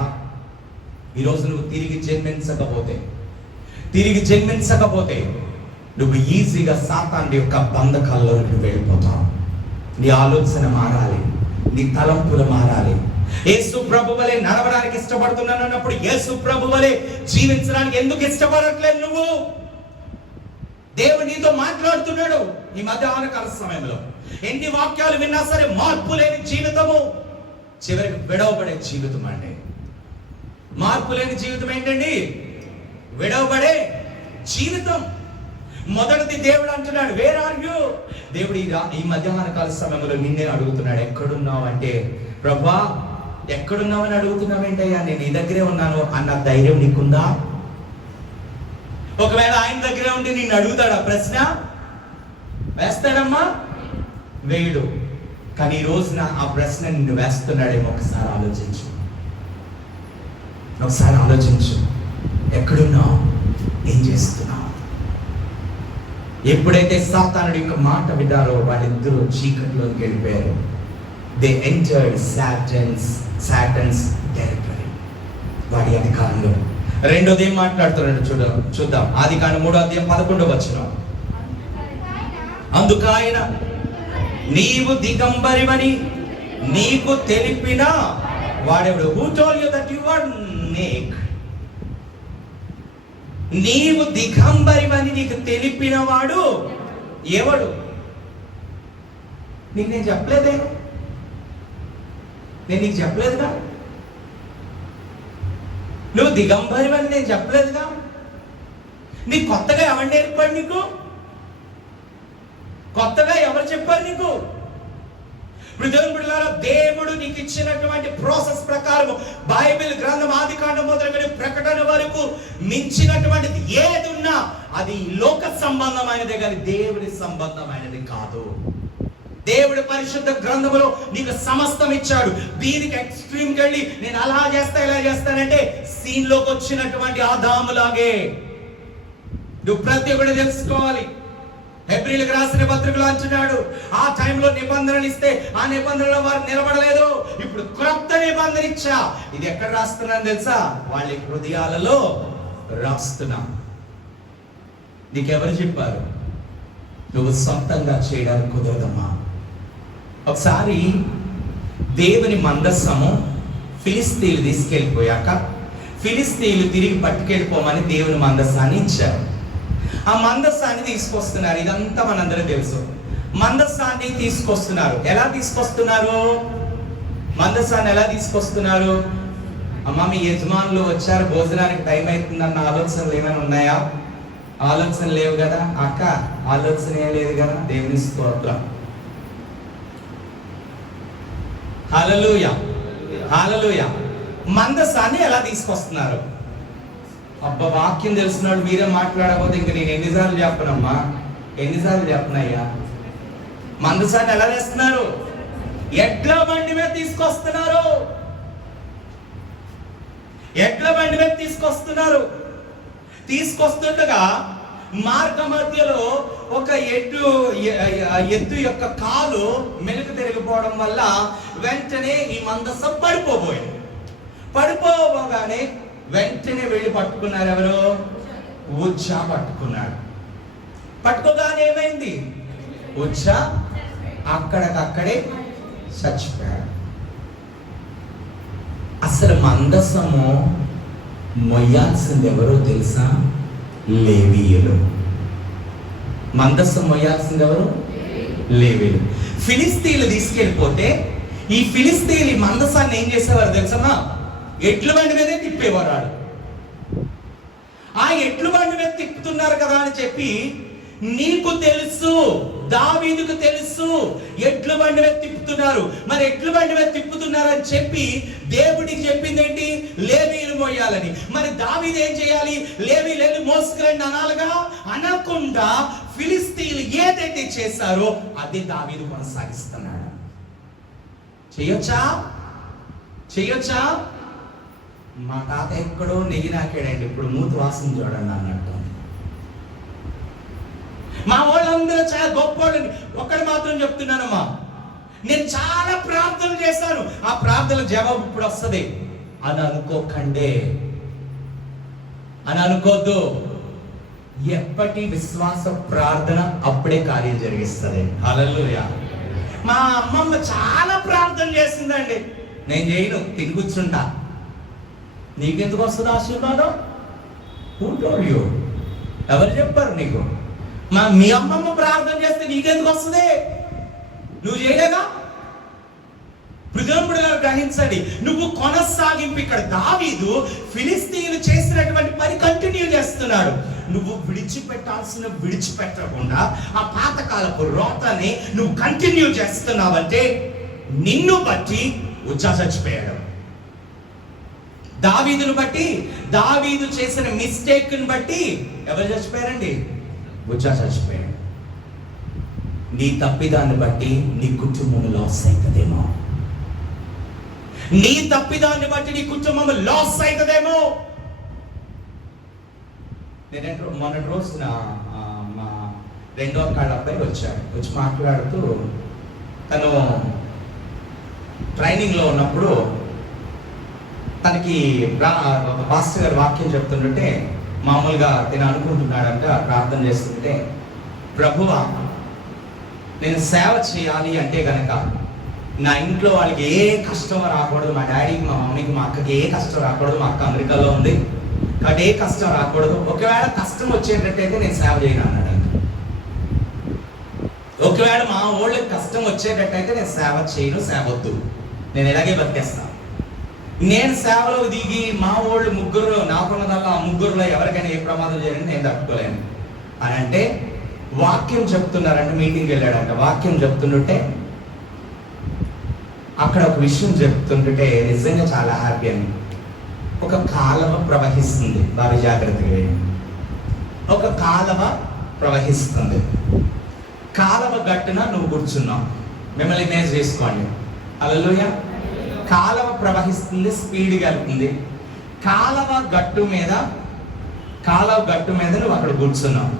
ఈరోజు నువ్వు తిరిగి జన్మించకపోతే నువ్వు ఈజీగా సాతానుడి యొక్క బంధకాల్లోకి వెళ్ళిపోతావు. నీ ఆలోచన మారాలి, నీ తలంపులు మారాలి. యేసు ప్రభు వలె నడవడానికి ఇష్టపడుతున్నాను అన్నప్పుడు యేసు ప్రభు వలె జీవించడానికి ఎందుకు ఇష్టపడట్లేదు నువ్వు? దేవుడు నీతో మాట్లాడుతున్నాడు. ఈ మధ్యాహ్న కాల సమయంలో ఎన్ని వాక్యాలు విన్నా సరే మార్పు లేని జీవితము చివరికి విడవబడే జీవితం అండి. మార్పు లేని జీవితం ఏంటండి? విడవబడే జీవితం. మొదటిది దేవుడు అంటున్నాడు, వేర్ ఆర్ యు? దేవుడు ఈ మధ్యాహ్న కాల సమయంలో నిన్నే అడుగుతున్నాడు, ఎక్కడున్నావు అంటే, ప్రభువా ఎక్కడున్నావని అడుగుతున్నావేంటయ్యా? నేను నీ దగ్గరే ఉన్నాను అన్న ధైర్యం నీకుందా? ఒకవేళ ఆయన దగ్గరే ఉండి నిన్ను అడుగుతాడా ప్రశ్న? వేస్తాడమ్మా? వేయడు. కానీ ఈ రోజున ఆ ప్రశ్న నిన్ను వేస్తున్నాడేమో ఒకసారి ఆలోచించు. ఎక్కడున్నావు? ఏం చేస్తున్నావు? ఎప్పుడైతే సాతానుడి యొక్క మాట విన్నారో వాళ్ళిద్దరూ చీకటిలోకి వెళ్ళిపోయారు. దే ఎంటర్డ్ సాటన్స్ టెరిటరీ, వాడి అధికారంలో. రెండోది ఏం మాట్లాడుతున్నాడు చూద్దాం. ఆదికాండం 3:11. అందుకాయన నీవు దిగంబరివని నీకు తెలిపిన వాడెవడు? Who told you that you are naked? నీవు దిగంబరివని నీకు తెలిపిన వాడు ఎవడు? నీకు నేను చెప్పలేదే? నేను నీకు చెప్పలేదుగా? నువ్వు దిగంబరివని నేను చెప్పలేదుగా? నీకు కొత్తగా ఎవరు నేర్పాడు? నీకు కొత్తగా ఎవరు చెప్పారు నీకు? దేవుడు నీకు ఇచ్చినటువంటి ప్రాసెస్ ప్రకారం బైబిల్ గ్రంథం ఆదికాండం మొదలుకొని ప్రకటన వరకు మించినటువంటిది ఏది ఉన్నా అది లోక సంబంధమైనదే కానీ దేవుడి సంబంధమైనది కాదు. దేవుడి పరిశుద్ధ గ్రంథములో నీకు సమస్తం ఇచ్చాడు. దీనికి ఎక్స్ట్రీమ్కి వెళ్ళి నేను అలా చేస్తా ఇలా చేస్తానంటే సీన్ లోకి వచ్చినటువంటి ఆదాములాగే నువ్వు ప్రతి ఒక్కటి తెలుసుకోవాలి. హెబ్రీయులకు రాసిన పత్రికలో అంటున్నాడు, ఆ టైంలో నిబంధనలు ఇస్తే ఆ నిబంధనలో వారు నిలబడలేదు, ఇప్పుడు క్రొత్త నిబంధన ఇచ్చా. ఇది ఎక్కడ రాస్తున్నాను తెలుసా? వాళ్ళ హృదయాలలో రాస్తున్నా. నీకెవరు చెప్పారు? నువ్వు సొంతంగా చేయడానికి కుదరదమ్మా. ఒకసారి దేవుని మందస్సము ఫిలిస్తీన్లు తీసుకెళ్ళిపోయాక ఫిలిస్తీన్లు తిరిగి పట్టుకెళ్ళిపోమని దేవుని మందస్సాన్ని ఇచ్చారు. ఆ మందస్సాన్ని తీసుకొస్తున్నారు. ఇదంతా మనందరూ తెలుసు. మందస్సాన్ని తీసుకొస్తున్నారు. ఎలా తీసుకొస్తున్నారు? మందస్సాన్ని ఎలా తీసుకొస్తున్నారు? అమ్మ, మీ యజమానులు వచ్చారు, భోజనానికి టైం అవుతుందన్న ఆలోచనలు ఏమైనా ఉన్నాయా? ఆలోచన లేవు కదా అక్క? ఆలోచన ఏం లేదు కదా? దేవుని స్తోత్రం. హల్లెలూయా, హల్లెలూయా. మందస్సాన్ని ఎలా తీసుకొస్తున్నారు? అబ్బా, వాక్యం తెలుసున్నాడు మీరే మాట్లాడకపోతే ఇంక నేను ఎన్నిసార్లు చెప్పనమ్మా? ఎన్నిసార్లు చెప్పనయ్యా? మందసాన్ని ఎలా వేస్తున్నారు? ఎడ్ల బండి మీద తీసుకొస్తున్నారు. ఎడ్ల బండి మీద తీసుకొస్తుండగా మార్గ మధ్యలో ఒక ఎద్దు యొక్క కాలు మెలుకు తిరిగిపోవడం వల్ల వెంటనే ఈ మందసం పడిపోగానే వెంటనే వెళ్ళి పట్టుకున్నారు. ఎవరు? ఉజ్జా పట్టుకున్నాడు. పట్టుకోగానే ఏమైంది? ఉజ్జా అక్కడికక్కడే చచ్చిపోయాడు. అసలు మందసము మొయ్యాల్సింది ఎవరో తెలుసా? లేవీయులు. మందసం మొయ్యాల్సింది ఎవరు? లేవీయులు. ఫిలిస్తీన్లు తీసుకెళ్ళిపోతే ఈ ఫిలిస్తీన్లు మందసాన్ని ఏం చేసేవారు తెలుసా? ఎడ్ల బండి మీదే తిప్పేవారు. ఆ ఎడ్ల బండి మీద తిప్పుతున్నారు కదా అని చెప్పి, నీకు తెలుసు, దావీదుకు తెలుసు ఎడ్ల బండి మీద తిప్పుతున్నారు, మరి ఎడ్ల బండి మీద తిప్పుతున్నారని చెప్పి దేవుడికి చెప్పింది ఏంటి? లేవీయులు మోయాలని. మరి దావీదు ఏం చేయాలి? లేవీయులు వెళ్ళి మోసుకురండి అనాలిగా. అనకుండా ఫిలిస్తీన్లు ఏదైతే చేశారో అదే దావీదు కొనసాగిస్తున్నాడు. చెయ్యొచ్చా? మా తాత ఎక్కడో నెయ్యి నాకాడండి, ఇప్పుడు మూతి వాసన చూడండి అన్నట్టు. మా వాళ్ళందరూ చాలా గొప్పవాళ్ళని ఒక్కడు మాత్రం చెప్తున్నానమ్మా, నేను చాలా ప్రార్థనలు చేశాను, ఆ ప్రార్థనల జవాబు ఇప్పుడు వస్తుంది అని అనుకోద్దు. ఎప్పటి విశ్వాస ప్రార్థన అప్పుడే కార్యం జరిగిస్తుంది. హల్లెలూయా. మా అమ్మమ్మ చాలా ప్రార్థన చేసిందండి, నేను చేయను, తిని కూర్చుంటా. నీకెందుకు వస్తుంది ఆశీర్వాదం? ఎవరు చెప్పారు నీకు? మీ అమ్మమ్మ ప్రార్థన చేస్తే నీకెందుకు వస్తుంది? నువ్వు చేయలేగా? ప్రజలు గ్రహించండి, నువ్వు కొనసాగింపు. ఇక్కడ దావీదు ఫిలిస్తీన్లు చేసినటువంటి పని కంటిన్యూ చేస్తున్నాడు. నువ్వు విడిచిపెట్టకుండా ఆ పాతకాలపు రోతని నువ్వు కంటిన్యూ చేస్తున్నావంటే నిన్ను బట్టి ఉజ్జా చచ్చిపోయాడు. దావీదును బట్టి, దావీదు చేసిన మిస్టేక్ ని బట్టి ఎవరు చచ్చిపోయారండి? ఉజ్జా చచ్చిపోయాడు. నీ తప్పిదాన్ని బట్టి నీ కుటుంబం లాస్ అవుతుందేమో. నీ తప్పిదాన్ని బట్టి నీ కుటుంబం లాస్ అవుతుందేమో. నేను మొన్నటి రోజున మా రెండో అక్కడ అబ్బాయి వచ్చి మాట్లాడుతూ, తను ట్రైనింగ్ లో ఉన్నప్పుడు తనకి పాస్టర్ గారు వాక్యం చెప్తుంటే మామూలుగా నేను అనుకుంటున్నాడంట, ప్రార్థన చేస్తుంటే, ప్రభువా నేను సేవ చేయాలి అంటే గనక నా ఇంట్లో వాళ్ళకి ఏ కష్టం రాకూడదు, మా డాడీకి, మా మమ్మీకి, మా అక్కకి ఏ కష్టం రాకూడదు, మా అక్క అమెరికాలో ఉంది కాబట్టి ఏ కష్టం రాకూడదు, ఒకవేళ కష్టం వచ్చేటట్టయితే నేను సేవ చేయను అన్నాడు. ఒకవేళ మా ఊళ్ళకి కష్టం వచ్చేటట్టయితే నేను సేవ చేయను, సేవ వద్దు, నేను ఇలాగే బతికేస్తాను. నేను సేవలో దిగి మా ఊళ్ళు ముగ్గురు, నాకున్నదల్లా ఆ ముగ్గురులో ఎవరికైనా ఏ ప్రమాదం చేయాలని నేను తట్టుకోలేను అని అంటే, వాక్యం చెప్తున్నారంటే మీటింగ్కి వెళ్ళాడంట. వాక్యం చెప్తుంటే అక్కడ ఒక విషయం చెప్తుంటే నిజంగా చాలా హ్యాపీ అని. ఒక కాలవ ప్రవహిస్తుంది, బాగా జాగ్రత్తగా. ఒక కాలవ ప్రవహిస్తుంది, కాలవ గట్టున నువ్వు కూర్చున్నావు. మిమ్మల్ని ఇమేజ్ చేసుకోండి. హల్లెలూయా. కాలవ ప్రవహిస్తుంది, స్పీడ్గా వెళ్తుంది. కాలవ గట్టు మీద నువ్వు అక్కడ కూర్చున్నావు.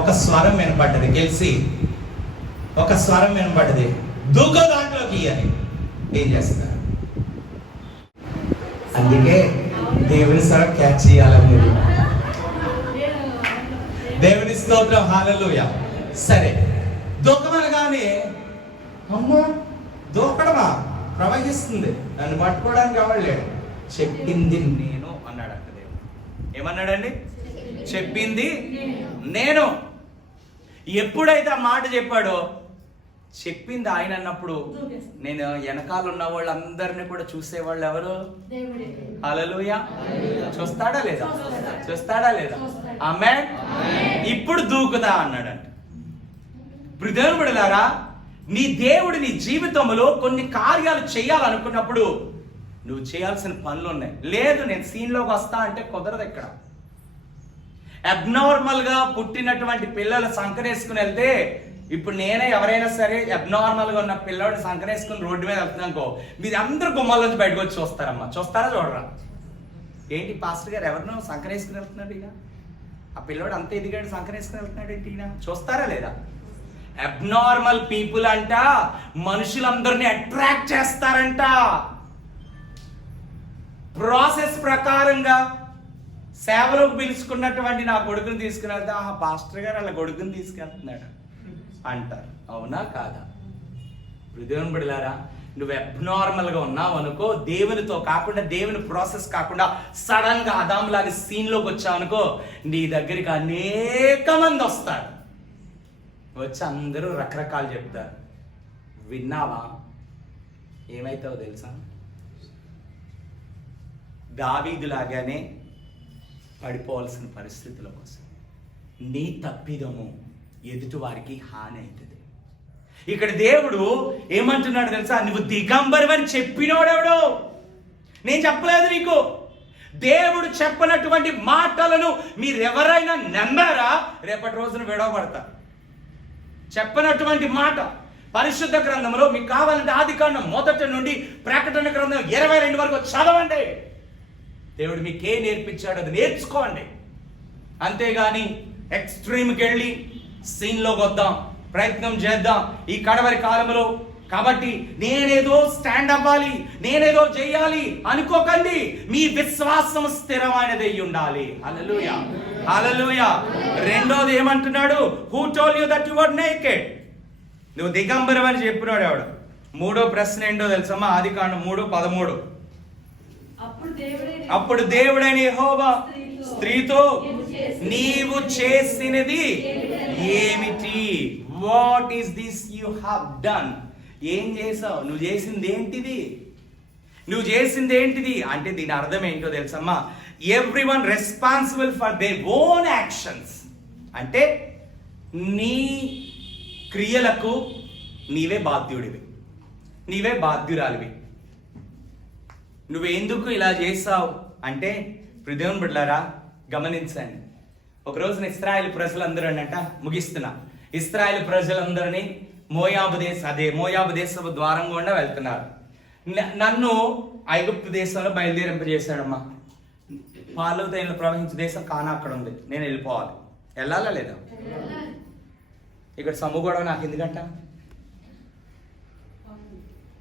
ఒక స్వరం వినపడ్డది, గెలిచి ఒక స్వరం వినపడ్డది, దూక దాంట్లోకి అని. ఏం చేస్తారు? అందుకే దేవుని స్వరం క్యాచ్ చేయాలని. దేవుని స్తోత్రం. హల్లెలూయా. సరే, దూకమనగానే అమ్మో దూకడమా, ప్రవహిస్తుంది, నన్ను పట్టుకోవడానికి ఎవరు చెప్పింది నేను అన్నాడు. అక్క దేవుడు ఏమన్నాడండి? చెప్పింది నేను. ఎప్పుడైతే ఆ మాట చెప్పాడో, చెప్పింది ఆయన అన్నప్పుడు నేను వెనకాల ఉన్న వాళ్ళందరినీ కూడా చూసేవాళ్ళు ఎవరు? హల్లెలూయా. చూస్తాడా లేదా? ఆమేన్. ఇప్పుడు దూకుదా అన్నాడంట. దేవుని బిడ్డలారా, నీ దేవుడు నీ జీవితంలో కొన్ని కార్యాలు చేయాలనుకున్నప్పుడు నువ్వు చేయాల్సిన పనులు ఉన్నాయి. లేదు నేను సీన్లోకి వస్తా అంటే కుదరదు. ఇక్కడ అబ్నార్మల్ గా పుట్టినటువంటి పిల్లలు సంకరేసుకుని వెళ్తే ఇప్పుడు నేనే ఎవరైనా సరే అబ్నార్మల్గా ఉన్న పిల్లవాడిని సంకనేసుకుని రోడ్డు మీద వెళ్తున్నానుకో, మీరు అందరూ గుమ్మాల్లోంచి బయటకు వచ్చి చూస్తారమ్మా. చూస్తారా చూడరా? ఏంటి పాస్టర్ గారు ఎవరినో సంకనేసుకుని వెళ్తున్నాడు ఈయన, ఆ పిల్లవాడు అంత ఎదిగాడు సంకనేసుకుని వెళ్తున్నాడు ఏంటి ఈయన? చూస్తారా లేదా? అబ్నార్మల్ పీపుల్ అంట మనుషులందరినీ అట్రాక్ట్ చేస్తారంట. ప్రాసెస్ ప్రకారంగా సేవలోకి పిలుచుకున్నటువంటి నా కొడుకుని తీసుకుని వెళ్తే, ఆహా పాస్టర్ గారు అలా కొడుకుని తీసుకెళ్తున్నాడు అంటారు. అవునా కాదా? హృదయం బిడ్డలారా, నువ్వు అబ్నార్మల్గా ఉన్నావు అనుకో, దేవునితో కాకుండా, దేవుని ప్రాసెస్ కాకుండా సడన్ గా అదాంలాగా సీన్లోకి వచ్చావు అనుకో, నీ దగ్గరికి అనేక మంది వస్తారు. వచ్చి అందరూ రకరకాలు చెప్తారు. విన్నావా? ఏమైతావో తెలుసా? దావీదులాగానే పడిపోవాల్సిన పరిస్థితులకు వస్తుంది. నీ తప్పిదము ఎదుటి వారికి హాని అవుతుంది. ఇక్కడ దేవుడు ఏమంటున్నాడు తెలుసా? నువ్వు దిగంబరమని చెప్పినోడెవడో? నేను చెప్పలేదు నీకు. దేవుడు చెప్పినటువంటి మాటలను మీరెవరైనా నమ్మారా? రేపటి రోజున విడవబడతారు. చెప్పినటువంటి మాట పరిశుద్ధ గ్రంథంలో మీకు కావాలంటే ఆదికాండం 1 నుండి ప్రకటన గ్రంథం 22 వరకు చదవండి. దేవుడు మీకే నేర్పించాడు, అది నేర్చుకోండి. అంతేగాని ఎక్స్ట్రీమ్కి వెళ్ళి సీన్లోకి వద్దాం, ప్రయత్నం చేద్దాం ఈ కడవరి కాలంలో. కాబట్టి నేనేదో స్టాండ్ అవ్వాలి, నేనేదో చెయ్యాలి అనుకోకండి. మీ విశ్వాసం స్థిరమైనది అయి ఉండాలి. హల్లెలూయా, హల్లెలూయా. రెండోది ఏమంటున్నాడు? Who told you that you were naked? నువ్వు దిగంబరం అని చెప్పినాడు ఎవడు? మూడో ప్రశ్న ఏంటో తెలుసమ్మా? ఆదికాండం 3:13. అప్పుడు దేవుడైన యెహోవా స్త్రీతో, నీవు చేసినది ఏమిటి? What is this you have done? ఏం చేసావు? నువ్వు చేసింది ఏంటిది? నువ్వు చేసింది ఏంటిది అంటే దీని అర్థం ఏంటో తెలుసమ్మా? Everyone responsible for their own actions. అంటే నీ క్రియలకు నీవే బాధ్యుడివి, నీవే బాధ్యురాలివి. నువ్వెందుకు ఇలా చేసావు అంటే, హృదయం బిడ్డలారా గమనించండి. ఒక రోజున ఇశ్రాయేలు ప్రజలందరూ అంట, ముగిస్తున్నా, ఇశ్రాయేలు ప్రజలందరినీ మోయాబు దేశపు ద్వారం గుండా వెళ్తున్నారు. నన్ను ఐగుప్తు దేశంలో బయలుదేరింపజేశాడమ్మా. పాలు తేనెలు ప్రవహించే దేశం కానా అక్కడ ఉంది, నేను వెళ్ళిపోవాలి. వెళ్ళాలా లేదా? ఇక్కడ సమ్ము గొడవ నాకు ఎందుకంట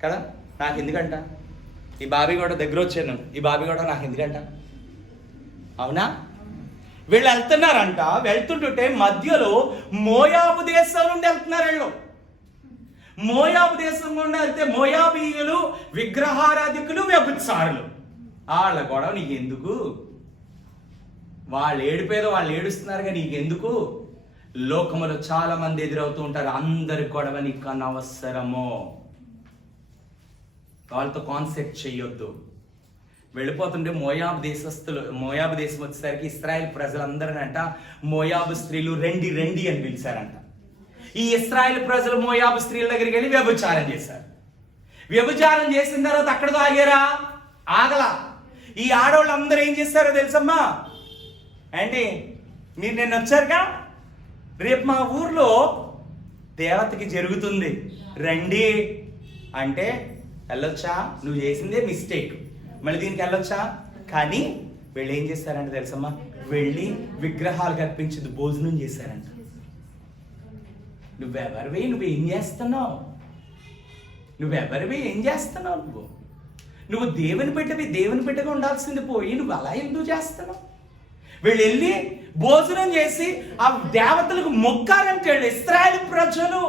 కదా? నాకు ఎందుకంట? ఈ బాబీ గొడవ దగ్గర వచ్చాను, ఈ బాబీ గొడవ నాకు ఎందుకంట? అవునా? వీళ్ళు వెళ్తున్నారంట, వెళ్తుంటుంటే మధ్యలో మోయాబు దేశం నుండి వెళ్తున్నారు వీళ్ళు. మోయాబు దేశం గుండా వెళ్తే మోయాబీయులు విగ్రహారాధికులు, వ్యభిచారులు. వాళ్ళ గొడవ నీకెందుకు? వాళ్ళు ఏడిపోయేదో వాళ్ళు ఏడుస్తున్నారు కానీ నీకెందుకు? లోకములో చాలా మంది ఎదురవుతూ ఉంటారు, అందరి గొడవ నీకు అనవసరమో. వాళ్ళతో కాన్సెప్ట్ చెయ్యొద్దు. వెళ్ళిపోతుంటే మోయాబు దేశం వచ్చేసరికి ఇశ్రాయేల్ ప్రజలందరినంట మోయాబు స్త్రీలు రండి రండి అని పిలిచారంట. ఈ ఇశ్రాయేల్ ప్రజలు మోయాబు స్త్రీల దగ్గరికి వెళ్ళి వ్యభిచారం చేశారు. వ్యభిచారం చేసిన తర్వాత అక్కడతో ఆగారా? ఆగలా. ఈ ఆడవాళ్ళు అందరూ ఏం చేస్తారో తెలుసమ్మా? అండి మీరు నిన్న వచ్చారుగా, రేపు మా ఊర్లో దేవతకి జరుగుతుంది రండి అంటే వెళ్ళొచ్చా? నువ్వు చేసిందే మిస్టేక్, మళ్ళీ దీనికి వెళ్ళొచ్చా? కానీ వీళ్ళు ఏం చేస్తారంటే తెలుసమ్మా? వెళ్ళి విగ్రహాలు కల్పించింది భోజనం చేశారంట. నువ్వెవరివి? నువ్వేం చేస్తున్నావు? ఏం చేస్తున్నావు? నువ్వు దేవుని బిడ్డగా ఉండాల్సింది పోయి నువ్వు అలా ఎందుకు చేస్తున్నావు? వీళ్ళు వెళ్ళి భోజనం చేసి ఆ దేవతలకు మొక్కారంట. ఇశ్రాయేలు ప్రజలు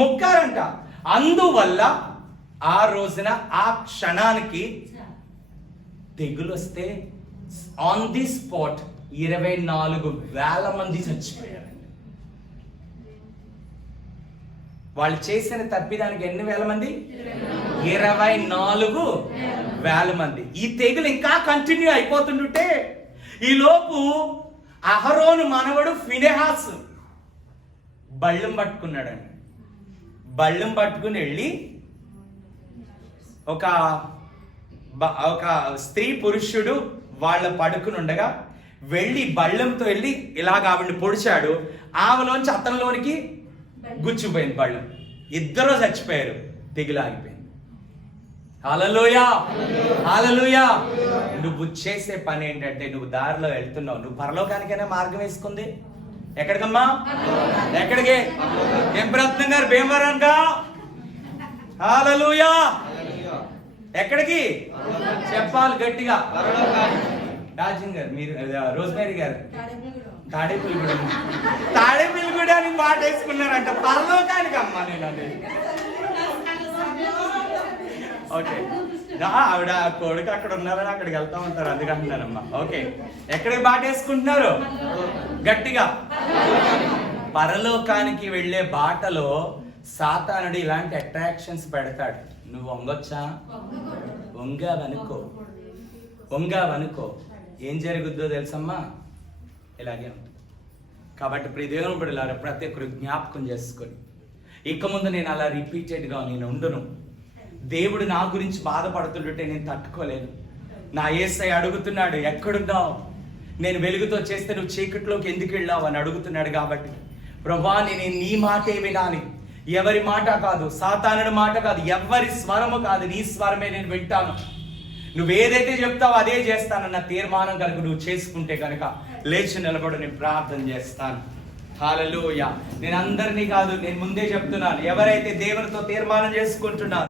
మొక్కారంట. అందువల్ల ఆ రోజున ఆ క్షణానికి తెగులు వస్తే ఆన్ ది స్పాట్ 24,000 మంది చచ్చిపోయారు. వాళ్ళు చేసిన తప్పిదానికి ఎన్ని వేల మంది? 24,000 మంది. ఈ తెగులు ఇంకా కంటిన్యూ అయిపోతుంటే ఈ లోపు అహరోను మనవడు ఫినెహాస్ బళ్ళెం పట్టుకున్నాడండి. బళ్ళెం పట్టుకుని వెళ్ళి ఒక స్త్రీ పురుషుడు వాళ్ళ పడుకుని ఉండగా వెళ్ళి బళ్ళంతో వెళ్ళి ఇలాగ ఆవిడ్ని పొడిచాడు. ఆమెలోంచి అతనిలోనికి గుచ్చిపోయింది బళ్ళం. ఇద్దరూ చచ్చిపోయారు. తెగిలాగిపోయింది. హల్లెలూయా, హల్లెలూయా. నువ్వు చేసే పని ఏంటంటే, నువ్వు దారిలో వెళ్తున్నావు. నువ్వు పరలోకానికైనా మార్గం వేసుకుంది. ఎక్కడికమ్మా? ఎక్కడికి? ఎంప్రత్నం గారు భీమవరంగా. హల్లెలూయా. ఎక్కడికి చెప్పాలి గట్టిగా? రాజన్ గారు, మీరు రోజ్మేరీ గారు తాడేపల్లిగూడెం మాట వేసుకున్నారంట. పరలోకానికి అమ్మా నేను అది. ఓకే, ఆవిడ కొడుకు అక్కడ ఉన్నారని అక్కడికి వెళ్తా ఉంటారు, అందుకంటున్నానమ్మా. ఓకే, ఎక్కడికి బాట వేసుకుంటున్నారు? గట్టిగా. పరలోకానికి వెళ్ళే బాటలో సాతానుడు ఇలాంటి అట్రాక్షన్స్ పెడతాడు. నువ్వు వంగొచ్చా? వంగావనుకో ఏం జరుగుద్దో తెలుసమ్మా? ఇలాగే ఉంటుంది. కాబట్టి ప్రియ దేవుని బిడ్డలారా, ప్రతి ఒక్కరు జ్ఞాపకం చేసుకొని, ఇక ముందు నేను అలా రిపీటెడ్గా నేను ఉండును. దేవుడు నా గురించి బాధపడుతుంటే నేను తట్టుకోలేను. నా యేసయ్య అడుగుతున్నాడు, ఎక్కడున్నావు? నేను వెలుగుతో చేస్తే నువ్వు చీకట్లోకి ఎందుకు వెళ్ళావు అని అడుగుతున్నాడు. కాబట్టి ప్రభువా, నేను నీ మాటే వినాలి, ఎవరి మాట కాదు, సాతానుడి మాట కాదు, ఎవరి స్వరము కాదు, నీ స్వరమే నేను వింటాను. నువ్వేదైతే చెప్తావో అదే చేస్తానన్న తీర్మానం కనుక నువ్వు చేసుకుంటే కనుక లేచి నిలబడి నేను ప్రార్థన చేస్తాను. హల్లెలూయా. నేను అందరినీ కాదు, నేను ముందే చెప్తున్నాను, ఎవరైతే దేవునితో తీర్మానం చేసుకుంటున్నారు